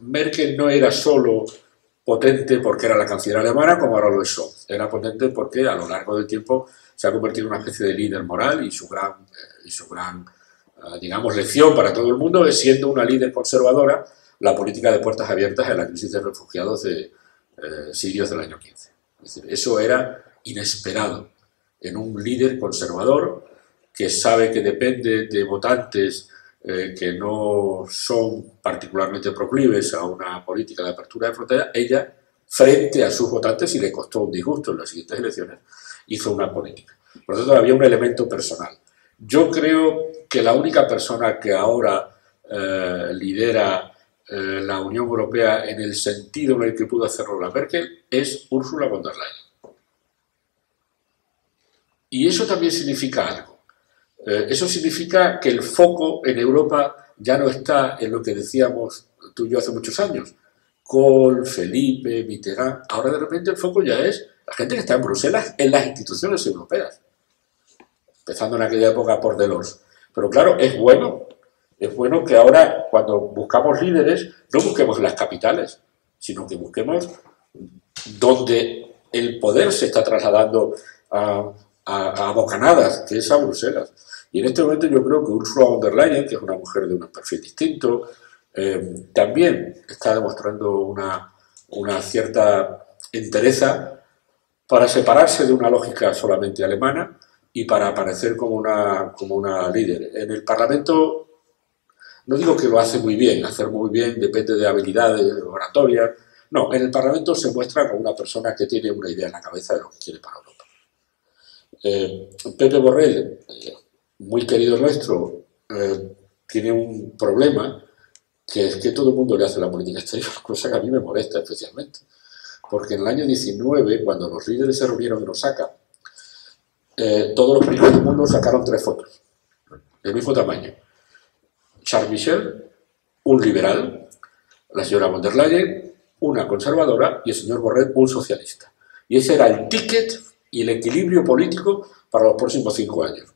Merkel no era solo potente porque era la canciller alemana, como ahora lo es Scholz. Era potente porque a lo largo del tiempo se ha convertido en una especie de líder moral y su gran digamos, lección para todo el mundo es, siendo una líder conservadora, la política de puertas abiertas en la crisis de refugiados sirios del año 15. Es decir, eso era inesperado en un líder conservador que sabe que depende de votantes que no son particularmente proclives a una política de apertura de fronteras. Ella, frente a sus votantes, y le costó un disgusto en las siguientes elecciones, hizo una política. Por lo tanto, había un elemento personal. Yo creo que la única persona que ahora lidera la Unión Europea en el sentido en el que pudo hacerlo la Merkel es Ursula von der Leyen. Y eso también significa algo. Eso significa que el foco en Europa ya no está en lo que decíamos tú y yo hace muchos años. Kohl, Felipe, Mitterrand. Ahora de repente el foco ya es la gente que está en Bruselas, en las instituciones europeas. Empezando en aquella época por Delors. Pero claro, es bueno que ahora cuando buscamos líderes no busquemos en las capitales, sino que busquemos donde el poder se está trasladando a bocanadas, que es a Bruselas. Y en este momento yo creo que Ursula von der Leyen, que es una mujer de un perfil distinto, también está demostrando una cierta entereza para separarse de una lógica solamente alemana y para aparecer como una líder. En el Parlamento, no digo que lo hace muy bien, hacer muy bien depende de habilidades oratorias. No, en el Parlamento se muestra como una persona que tiene una idea en la cabeza de lo que quiere para Europa. Pepe Borrell, muy querido nuestro, tiene un problema, que es que todo el mundo le hace la política exterior, cosa que a mí me molesta especialmente. Porque en el año 19, cuando los líderes se reunieron en Osaka, todos los países del mundo sacaron 3 fotos, del mismo tamaño. Charles Michel, un liberal, la señora von der Leyen, una conservadora, y el señor Borrell, un socialista. Y ese era el ticket y el equilibrio político para los próximos 5 años.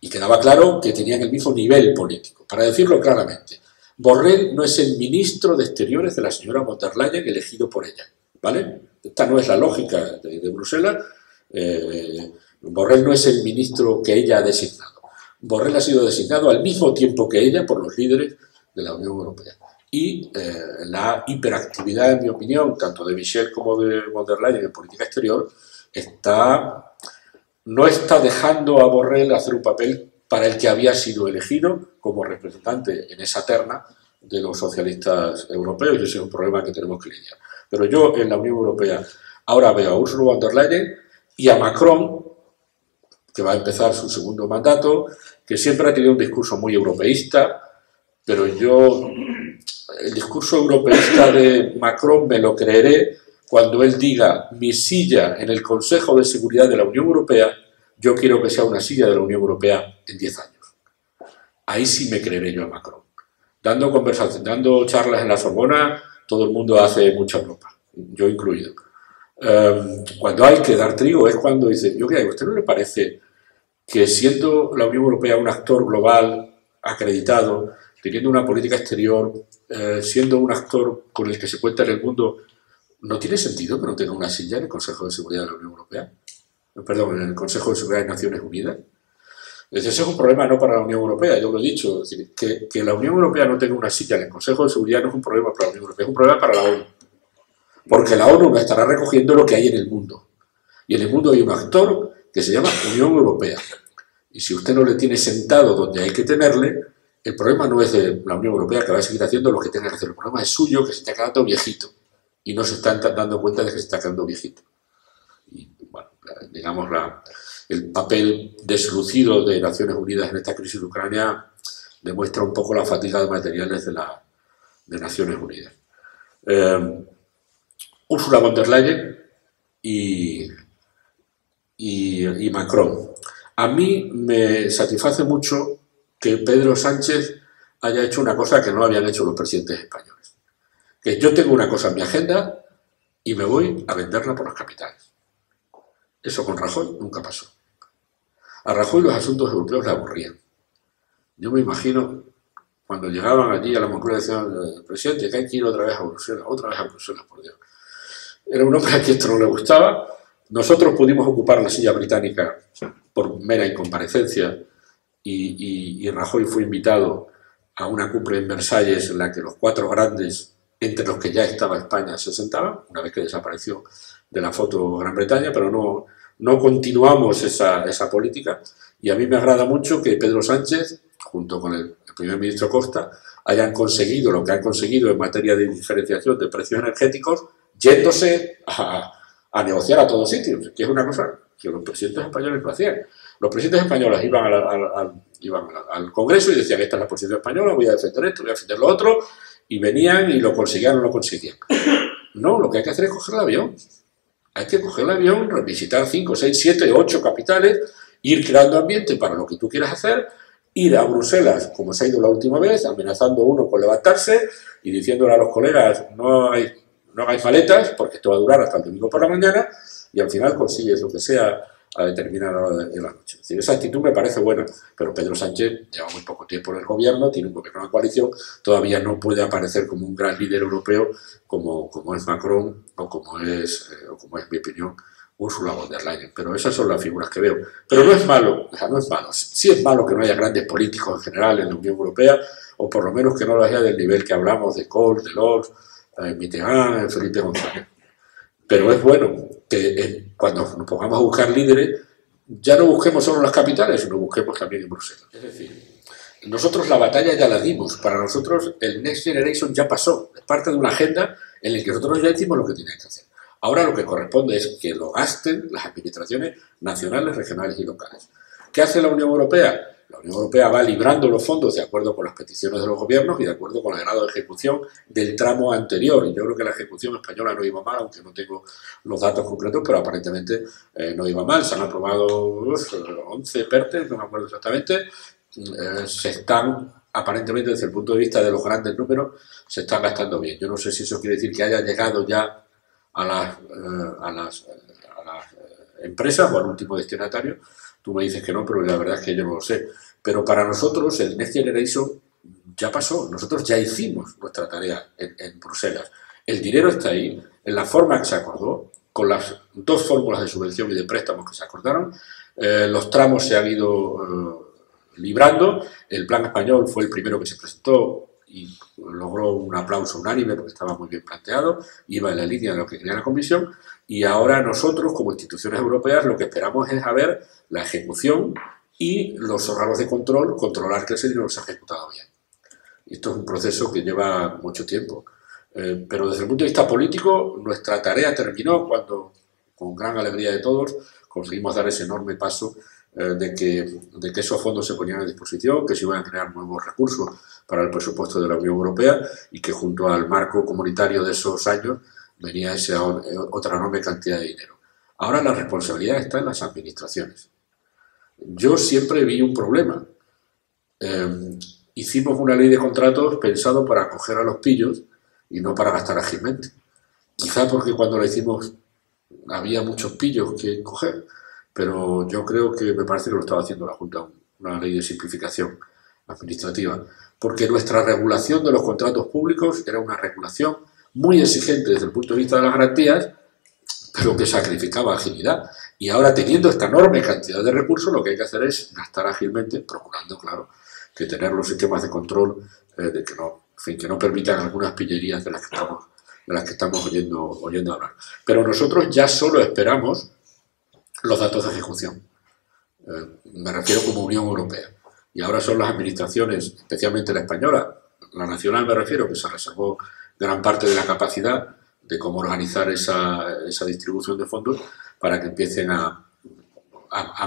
Y quedaba claro que tenían el mismo nivel político. Para decirlo claramente, Borrell no es el ministro de Exteriores de la señora von der Leyen elegido por ella, ¿vale? Esta no es la lógica de Bruselas. Borrell no es el ministro que ella ha designado. Borrell ha sido designado al mismo tiempo que ella por los líderes de la Unión Europea. Y la hiperactividad, en mi opinión, tanto de Michel como de von der Leyen en política exterior, no está dejando a Borrell hacer un papel para el que había sido elegido como representante en esa terna de los socialistas europeos, y ese es un problema que tenemos que lidiar. Pero yo en la Unión Europea ahora veo a Ursula von der Leyen y a Macron, que va a empezar su segundo mandato, que siempre ha tenido un discurso muy europeísta, pero yo el discurso europeísta de Macron me lo creeré cuando él diga: mi silla en el Consejo de Seguridad de la Unión Europea, yo quiero que sea una silla de la Unión Europea en 10 años. Ahí sí me creeré yo a Macron. Dando charlas en la Sorbona, todo el mundo hace mucha ropa, yo incluido. Cuando hay que dar trigo es cuando dice: yo qué, ¿a usted no le parece que siendo la Unión Europea un actor global acreditado, teniendo una política exterior, siendo un actor con el que se cuenta en el mundo, no tiene sentido que no tenga una silla en el Consejo de Seguridad de la Unión Europea? Perdón, en el Consejo de Seguridad de Naciones Unidas. Ese es un problema no para la Unión Europea, yo lo he dicho. Es decir, que la Unión Europea no tenga una silla en el Consejo de Seguridad no es un problema para la Unión Europea, es un problema para la ONU. Porque la ONU no estará recogiendo lo que hay en el mundo. Y en el mundo hay un actor que se llama Unión Europea. Y si usted no le tiene sentado donde hay que tenerle, el problema no es de la Unión Europea, que va a seguir haciendo lo que tenga que hacer. El problema es suyo, que se está quedando viejito. Y no se están dando cuenta de que se está quedando viejito. Y, bueno, digamos, el papel deslucido de Naciones Unidas en esta crisis de Ucrania demuestra un poco la fatiga de materiales de Naciones Unidas. Ursula von der Leyen y Macron. A mí me satisface mucho que Pedro Sánchez haya hecho una cosa que no habían hecho los presidentes españoles. Que yo tengo una cosa en mi agenda y me voy a venderla por las capitales. Eso con Rajoy nunca pasó. A Rajoy los asuntos europeos le aburrían. Yo me imagino cuando llegaban allí a la Moncloa y decían: presidente, que hay que ir otra vez a Bruselas, por Dios. Era un hombre a quien esto no le gustaba. Nosotros pudimos ocupar la silla británica por mera incomparecencia y Rajoy fue invitado a una cumbre en Versalles en la que los 4 grandes, entre los que ya estaba España, se sentaban, una vez que desapareció de la foto Gran Bretaña, pero no continuamos esa política. Y a mí me agrada mucho que Pedro Sánchez, junto con el primer ministro Costa, hayan conseguido lo que han conseguido en materia de diferenciación de precios energéticos, yéndose a negociar a todos sitios, que es una cosa que los presidentes españoles no hacían. Los presidentes españoles iban al Congreso y decían, esta es la posición española, voy a defender esto, voy a defender lo otro, y venían y lo conseguían o no lo conseguían. No, lo que hay que hacer es coger el avión. Hay que coger el avión, revisitar 5, 6, 7, 8 capitales, ir creando ambiente para lo que tú quieras hacer, ir a Bruselas, como se ha ido la última vez, amenazando uno con levantarse y diciéndole a los colegas, no hagáis maletas, porque esto va a durar hasta el domingo por la mañana, y al final consigues lo que sea a determinada hora de la noche. Es decir, esa actitud me parece buena, pero Pedro Sánchez lleva muy poco tiempo en el gobierno, tiene un gobierno de coalición, todavía no puede aparecer como un gran líder europeo como es Macron o como es, en mi opinión, Ursula von der Leyen. Pero esas son las figuras que veo. Pero no es malo, o sea, no es malo. Sí es malo que no haya grandes políticos en general en la Unión Europea, o por lo menos que no lo haya del nivel que hablamos de Kohl, Delors, Mitterrand, Felipe González. Pero es bueno que cuando nos pongamos a buscar líderes, ya no busquemos solo en las capitales, sino busquemos también en Bruselas. Es decir, nosotros la batalla ya la dimos. Para nosotros el Next Generation ya pasó. Es parte de una agenda en la que nosotros ya hicimos lo que tenían que hacer. Ahora lo que corresponde es que lo gasten las administraciones nacionales, regionales y locales. ¿Qué hace la Unión Europea? La Unión Europea va librando los fondos de acuerdo con las peticiones de los gobiernos y de acuerdo con el grado de ejecución del tramo anterior. Y yo creo que la ejecución española no iba mal, aunque no tengo los datos concretos, pero aparentemente no iba mal. Se han aprobado 11 PERTEs, no me acuerdo exactamente. Se están, aparentemente desde el punto de vista de los grandes números, se están gastando bien. Yo no sé si eso quiere decir que haya llegado ya a las empresas o al último destinatario. Tú me dices que no, pero la verdad es que yo no lo sé. Pero para nosotros el Next Generation ya pasó. Nosotros ya hicimos nuestra tarea en Bruselas. El dinero está ahí, en la forma que se acordó, con las 2 fórmulas de subvención y de préstamos que se acordaron. Los tramos se han ido librando. El plan español fue el primero que se presentó y logró un aplauso unánime porque estaba muy bien planteado, iba en la línea de lo que quería la Comisión, y ahora nosotros, como instituciones europeas, lo que esperamos es a ver la ejecución y los órganos de control, controlar que ese dinero se ha ejecutado bien. Esto es un proceso que lleva mucho tiempo, pero desde el punto de vista político, nuestra tarea terminó cuando, con gran alegría de todos, conseguimos dar ese enorme paso de que esos fondos se ponían a disposición, que se iban a crear nuevos recursos para el presupuesto de la Unión Europea y que junto al marco comunitario de esos años venía esa otra enorme cantidad de dinero. Ahora la responsabilidad está en las administraciones. Yo siempre vi un problema. Hicimos una ley de contratos pensado para acoger a los pillos y no para gastar ágilmente. Quizá porque cuando la hicimos había muchos pillos que coger, pero yo creo que me parece que lo estaba haciendo la Junta, una ley de simplificación administrativa, porque nuestra regulación de los contratos públicos era una regulación muy exigente desde el punto de vista de las garantías, pero que sacrificaba agilidad. Y ahora, teniendo esta enorme cantidad de recursos, lo que hay que hacer es gastar ágilmente, procurando, claro, que tener los sistemas de control de que no, en fin, que no permitan algunas pillerías de las que estamos oyendo hablar. Pero nosotros ya solo esperamos los datos de ejecución. Me refiero como Unión Europea. Y ahora son las administraciones, especialmente la española, la nacional me refiero, que se reservó gran parte de la capacidad de cómo organizar esa distribución de fondos para que empiecen a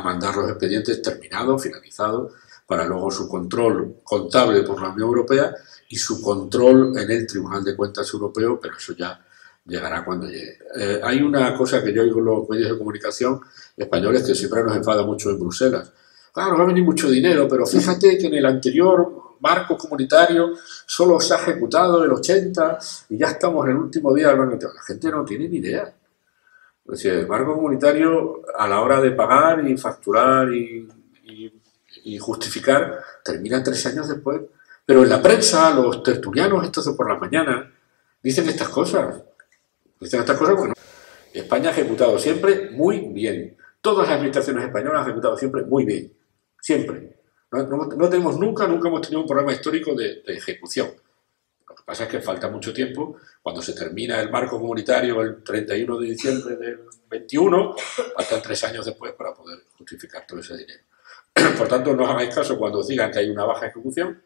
mandar los expedientes terminados, finalizados, para luego su control contable por la Unión Europea y su control en el Tribunal de Cuentas Europeo, pero eso ya llegará cuando llegue. Hay una cosa que yo oigo en los medios de comunicación españoles que siempre nos enfada mucho en Bruselas. Claro, va a venir mucho dinero, pero fíjate que en el anterior marco comunitario solo se ha ejecutado el 80 y ya estamos en el último día del marco comunitario. La gente no tiene ni idea. Es decir, el marco comunitario, a la hora de pagar y facturar y justificar, termina 3 años después. Pero en la prensa, los tertulianos estos de por la mañana dicen estas cosas. Dicen estas cosas porque no. España ha ejecutado siempre muy bien. Todas las administraciones españolas han ejecutado siempre muy bien. Siempre. No tenemos nunca hemos tenido un problema histórico de ejecución. Lo que pasa es que falta mucho tiempo. Cuando se termina el marco comunitario el 31 de diciembre del 21, faltan 3 años después para poder justificar todo ese dinero. Por tanto, no os hagáis caso cuando os digan que hay una baja ejecución.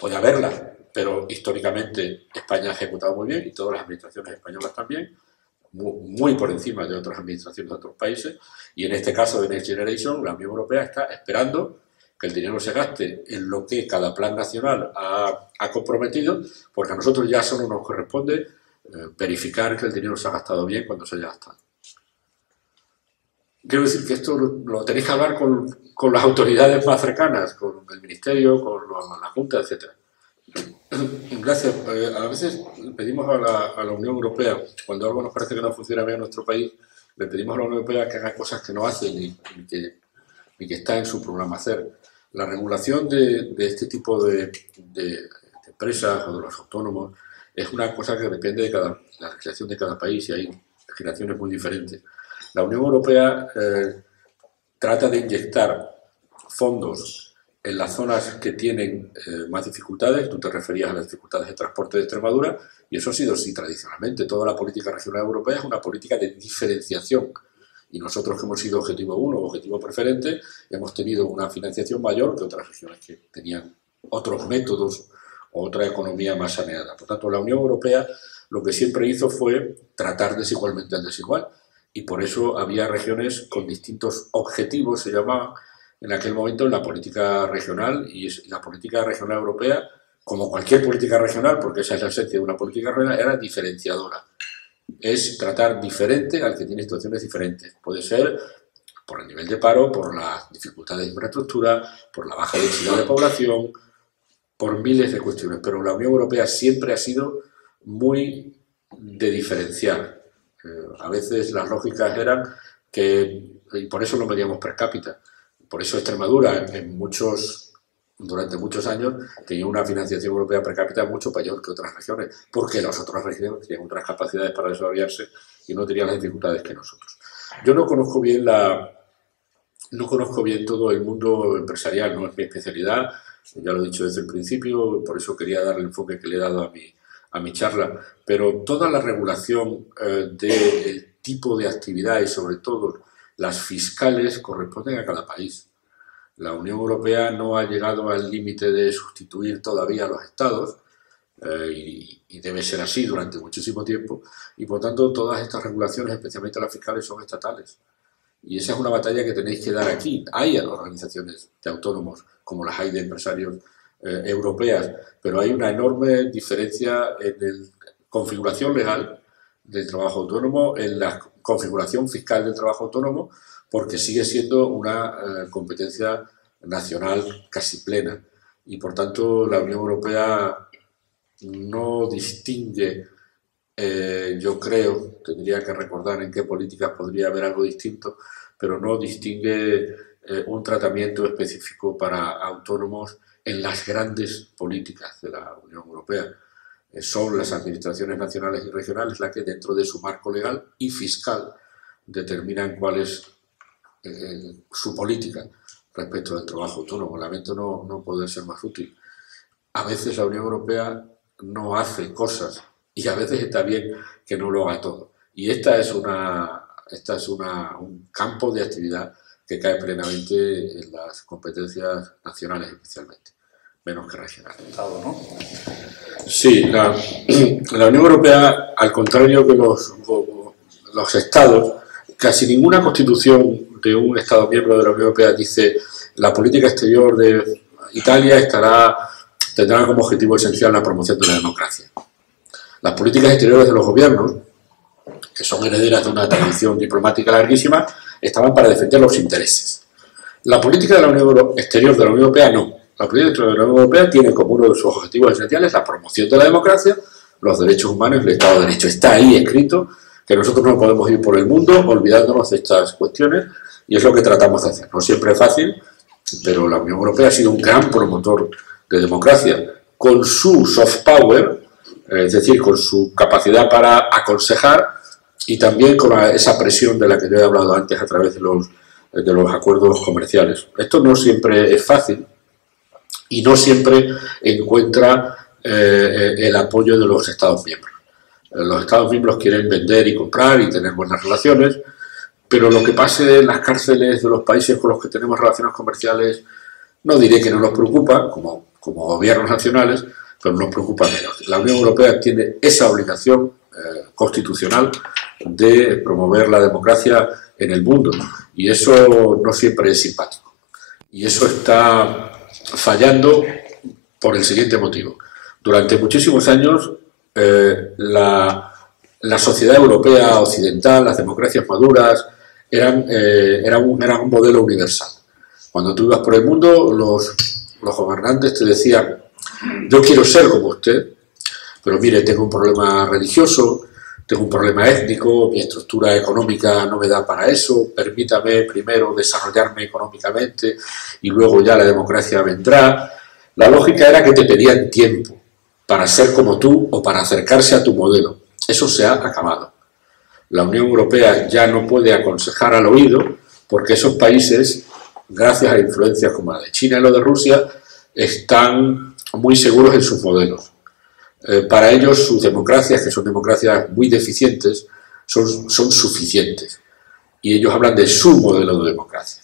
Puede haberla, pero históricamente España ha ejecutado muy bien y todas las administraciones españolas también. muy por encima de otras administraciones de otros países, y en este caso de Next Generation, la Unión Europea está esperando que el dinero se gaste en lo que cada plan nacional ha comprometido, porque a nosotros ya solo nos corresponde verificar que el dinero se ha gastado bien cuando se haya gastado. Quiero decir que esto lo tenéis que hablar con las autoridades más cercanas, con el Ministerio, con la Junta, etc. Gracias. A veces pedimos a la Unión Europea, cuando algo nos parece que no funciona bien en nuestro país, le pedimos a la Unión Europea que haga cosas que no hace ni que está en su programa hacer. La regulación de este tipo de empresas o de los autónomos es una cosa que depende de la legislación de cada país y hay legislaciones muy diferentes. La Unión Europea trata de inyectar fondos en las zonas que tienen más dificultades. Tú te referías a las dificultades de transporte de Extremadura, y eso ha sido así tradicionalmente. Toda la política regional europea es una política de diferenciación, y nosotros, que hemos sido objetivo 1 o objetivo preferente, hemos tenido una financiación mayor que otras regiones que tenían otros métodos o otra economía más saneada. Por tanto, la Unión Europea lo que siempre hizo fue tratar desigualmente al desigual, y por eso había regiones con distintos objetivos, se llamaban en aquel momento, en la política regional, y la política regional europea, como cualquier política regional, porque esa es la esencia de una política regional, era diferenciadora. Es tratar diferente al que tiene situaciones diferentes. Puede ser por el nivel de paro, por las dificultades de infraestructura, por la baja densidad de población, por miles de cuestiones. Pero la Unión Europea siempre ha sido muy de diferenciar. A veces las lógicas eran que, y por eso lo medíamos per cápita, por eso Extremadura durante muchos años tenía una financiación europea per cápita mucho mayor que otras regiones, porque las otras regiones tenían otras capacidades para desarrollarse y no tenían las dificultades que nosotros. Yo no conozco bien todo el mundo empresarial, no es mi especialidad, ya lo he dicho desde el principio, por eso quería dar el enfoque que le he dado a mi charla, pero toda la regulación del tipo de actividad y sobre todo las fiscales corresponden a cada país. La Unión Europea no ha llegado al límite de sustituir todavía a los Estados y debe ser así durante muchísimo tiempo, y por tanto todas estas regulaciones, especialmente las fiscales, son estatales. Y esa es una batalla que tenéis que dar aquí. Hay organizaciones de autónomos, como las hay de empresarios europeas, pero hay una enorme diferencia en la configuración legal del trabajo autónomo, en la configuración fiscal del trabajo autónomo, porque sigue siendo una competencia nacional casi plena. Y por tanto la Unión Europea no distingue, yo creo, tendría que recordar en qué políticas podría haber algo distinto, pero no distingue un tratamiento específico para autónomos en las grandes políticas de la Unión Europea. Son las administraciones nacionales y regionales las que, dentro de su marco legal y fiscal, determinan cuál es su política respecto del trabajo autónomo. Lamento no poder ser más útil. A veces la Unión Europea no hace cosas y a veces está bien que no lo haga todo. Y esta es un campo de actividad que cae plenamente en las competencias nacionales especialmente, menos que regionales. ¿No? Sí, la Unión Europea, al contrario que los estados, casi ninguna constitución de un estado miembro de la Unión Europea dice la política exterior de Italia tendrá como objetivo esencial la promoción de la democracia. Las políticas exteriores de los gobiernos, que son herederas de una tradición diplomática larguísima, estaban para defender los intereses. La política de la Unión exterior de la Unión Europea no. La política exterior de la Unión Europea tiene como uno de sus objetivos esenciales la promoción de la democracia, los derechos humanos y el Estado de Derecho. Está ahí escrito que nosotros no podemos ir por el mundo olvidándonos de estas cuestiones, y es lo que tratamos de hacer. No siempre es fácil, pero la Unión Europea ha sido un gran promotor de democracia, con su soft power, es decir, con su capacidad para aconsejar, y también con esa presión de la que yo he hablado antes a través de los acuerdos comerciales. Esto no siempre es fácil y no siempre encuentra el apoyo de los Estados miembros. Los Estados miembros quieren vender y comprar y tener buenas relaciones, pero lo que pase en las cárceles de los países con los que tenemos relaciones comerciales, no diré que no nos preocupa, como gobiernos nacionales, pero nos preocupa menos. La Unión Europea tiene esa obligación constitucional de promover la democracia en el mundo, y eso no siempre es simpático. Y eso está fallando por el siguiente motivo. Durante muchísimos años la sociedad europea occidental, las democracias maduras, eran un modelo universal. Cuando tú ibas por el mundo, los gobernantes te decían: yo quiero ser como usted, pero mire, tengo un problema religioso, tengo un problema étnico, mi estructura económica no me da para eso, permítame primero desarrollarme económicamente y luego ya la democracia vendrá. La lógica era que te pedían tiempo para ser como tú o para acercarse a tu modelo. Eso se ha acabado. La Unión Europea ya no puede aconsejar al oído, porque esos países, gracias a influencias como la de China y lo de Rusia, están muy seguros en sus modelos. Para ellos sus democracias, que son democracias muy deficientes, son suficientes. Y ellos hablan de su modelo de democracia.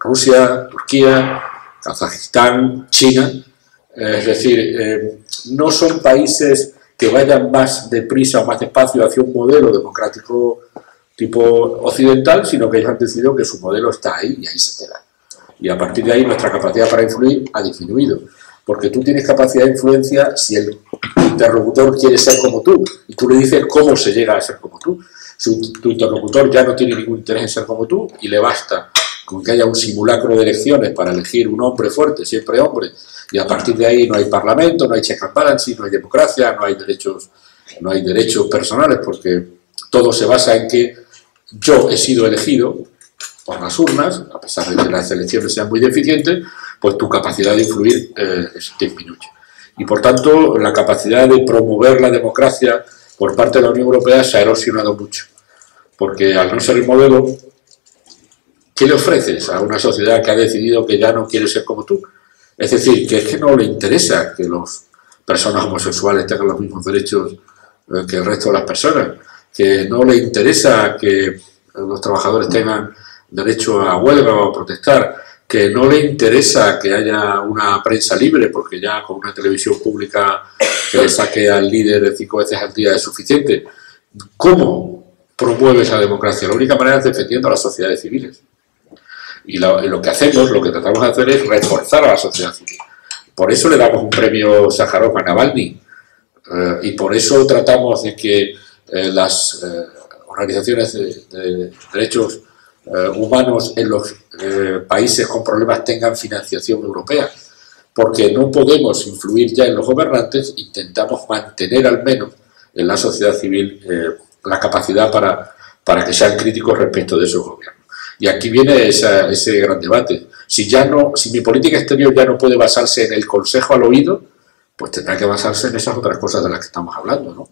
Rusia, Turquía, Kazajistán, China. Es decir, no son países que vayan más deprisa o más despacio hacia un modelo democrático tipo occidental, sino que ellos han decidido que su modelo está ahí y ahí se queda. Y a partir de ahí nuestra capacidad para influir ha disminuido. Porque tú tienes capacidad de influencia si el interlocutor quiere ser como tú y tú le dices cómo se llega a ser como tú. Si tu interlocutor ya no tiene ningún interés en ser como tú y le basta con que haya un simulacro de elecciones para elegir un hombre fuerte, siempre hombre, y a partir de ahí no hay parlamento, no hay check and balance, no hay democracia, no hay derechos personales, porque todo se basa en que yo he sido elegido por las urnas, a pesar de que las elecciones sean muy deficientes, pues tu capacidad de influir disminuye. Y por tanto, la capacidad de promover la democracia por parte de la Unión Europea se ha erosionado mucho. Porque al no ser el modelo, ¿qué le ofreces a una sociedad que ha decidido que ya no quiere ser como tú? Es decir, que es que no le interesa que las personas homosexuales tengan los mismos derechos que el resto de las personas, que no le interesa que los trabajadores tengan derecho a huelga o a protestar, que no le interesa que haya una prensa libre, porque ya con una televisión pública que le saque al líder 5 veces al día es suficiente. ¿Cómo promueves la democracia? La única manera es defendiendo a las sociedades civiles. Y lo que hacemos, lo que tratamos de hacer es reforzar a la sociedad civil. Por eso le damos un premio Sájarov a Navalny. Y por eso tratamos de que las organizaciones de derechos humanos en los países con problemas tengan financiación europea, porque no podemos influir ya en los gobernantes, intentamos mantener al menos en la sociedad civil la capacidad para que sean críticos respecto de esos gobiernos. Y aquí viene ese gran debate. Si mi política exterior ya no puede basarse en el consejo al oído, pues tendrá que basarse en esas otras cosas de las que estamos hablando, ¿no?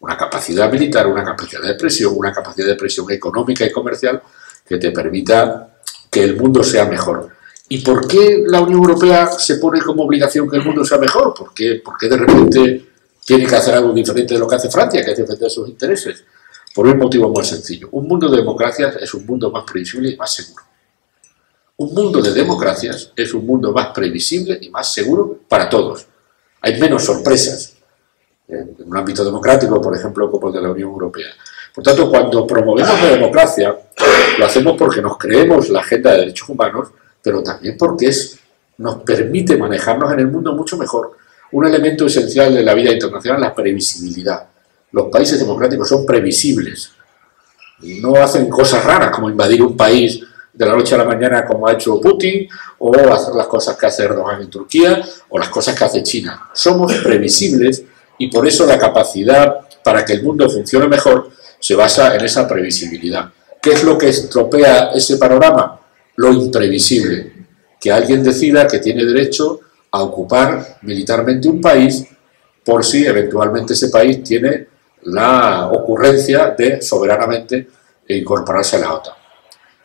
Una capacidad militar, una capacidad de presión, una capacidad de presión económica y comercial que te permita que el mundo sea mejor. ¿Y por qué la Unión Europea se pone como obligación que el mundo sea mejor? ¿Por qué de repente tiene que hacer algo diferente de lo que hace Francia, que es defender sus intereses? Por un motivo muy sencillo. Un mundo de democracias es un mundo más previsible y más seguro. Un mundo de democracias es un mundo más previsible y más seguro para todos. Hay menos sorpresas en un ámbito democrático, por ejemplo, como el de la Unión Europea. Por tanto, cuando promovemos la democracia, lo hacemos porque nos creemos la agenda de derechos humanos, pero también porque nos permite manejarnos en el mundo mucho mejor. Un elemento esencial de la vida internacional es la previsibilidad. Los países democráticos son previsibles. No hacen cosas raras como invadir un país de la noche a la mañana como ha hecho Putin, o hacer las cosas que hace Erdogan en Turquía, o las cosas que hace China. Somos previsibles y por eso la capacidad para que el mundo funcione mejor se basa en esa previsibilidad. ¿Qué es lo que estropea ese panorama? Lo imprevisible. Que alguien decida que tiene derecho a ocupar militarmente un país por si eventualmente ese país tiene la ocurrencia de soberanamente incorporarse a la OTAN.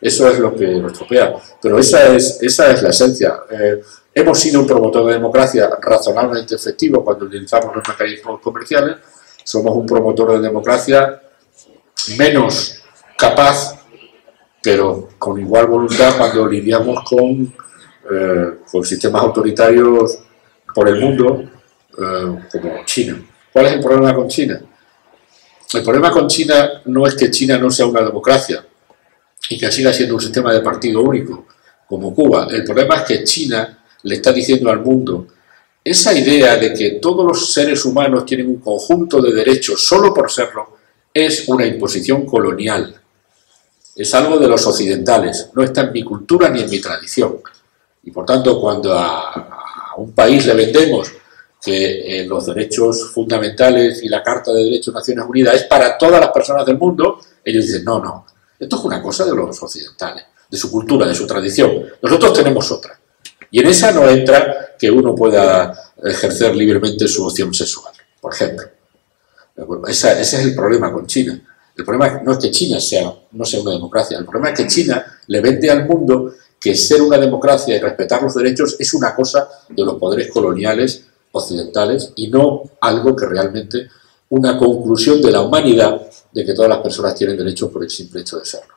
Eso es lo que lo estropea. Pero esa es la esencia. Hemos sido un promotor de democracia razonablemente efectivo cuando utilizamos los mecanismos comerciales. Somos un promotor de democracia menos capaz, pero con igual voluntad cuando lidiamos con sistemas autoritarios por el mundo, como China. ¿Cuál es el problema con China? El problema con China no es que China no sea una democracia y que siga siendo un sistema de partido único, como Cuba. El problema es que China le está diciendo al mundo esa idea de que todos los seres humanos tienen un conjunto de derechos solo por serlo es una imposición colonial. Es algo de los occidentales, no está en mi cultura ni en mi tradición. Y por tanto, cuando a un país le vendemos que los derechos fundamentales y la Carta de Derechos de Naciones Unidas es para todas las personas del mundo, ellos dicen, no, no, esto es una cosa de los occidentales, de su cultura, de su tradición. Nosotros tenemos otra. Y en esa no entra que uno pueda ejercer libremente su opción sexual, por ejemplo. Ese es el problema con China. El problema no es que China no sea una democracia, el problema es que China le vende al mundo que ser una democracia y respetar los derechos es una cosa de los poderes coloniales occidentales y no algo que realmente una conclusión de la humanidad de que todas las personas tienen derechos por el simple hecho de serlo.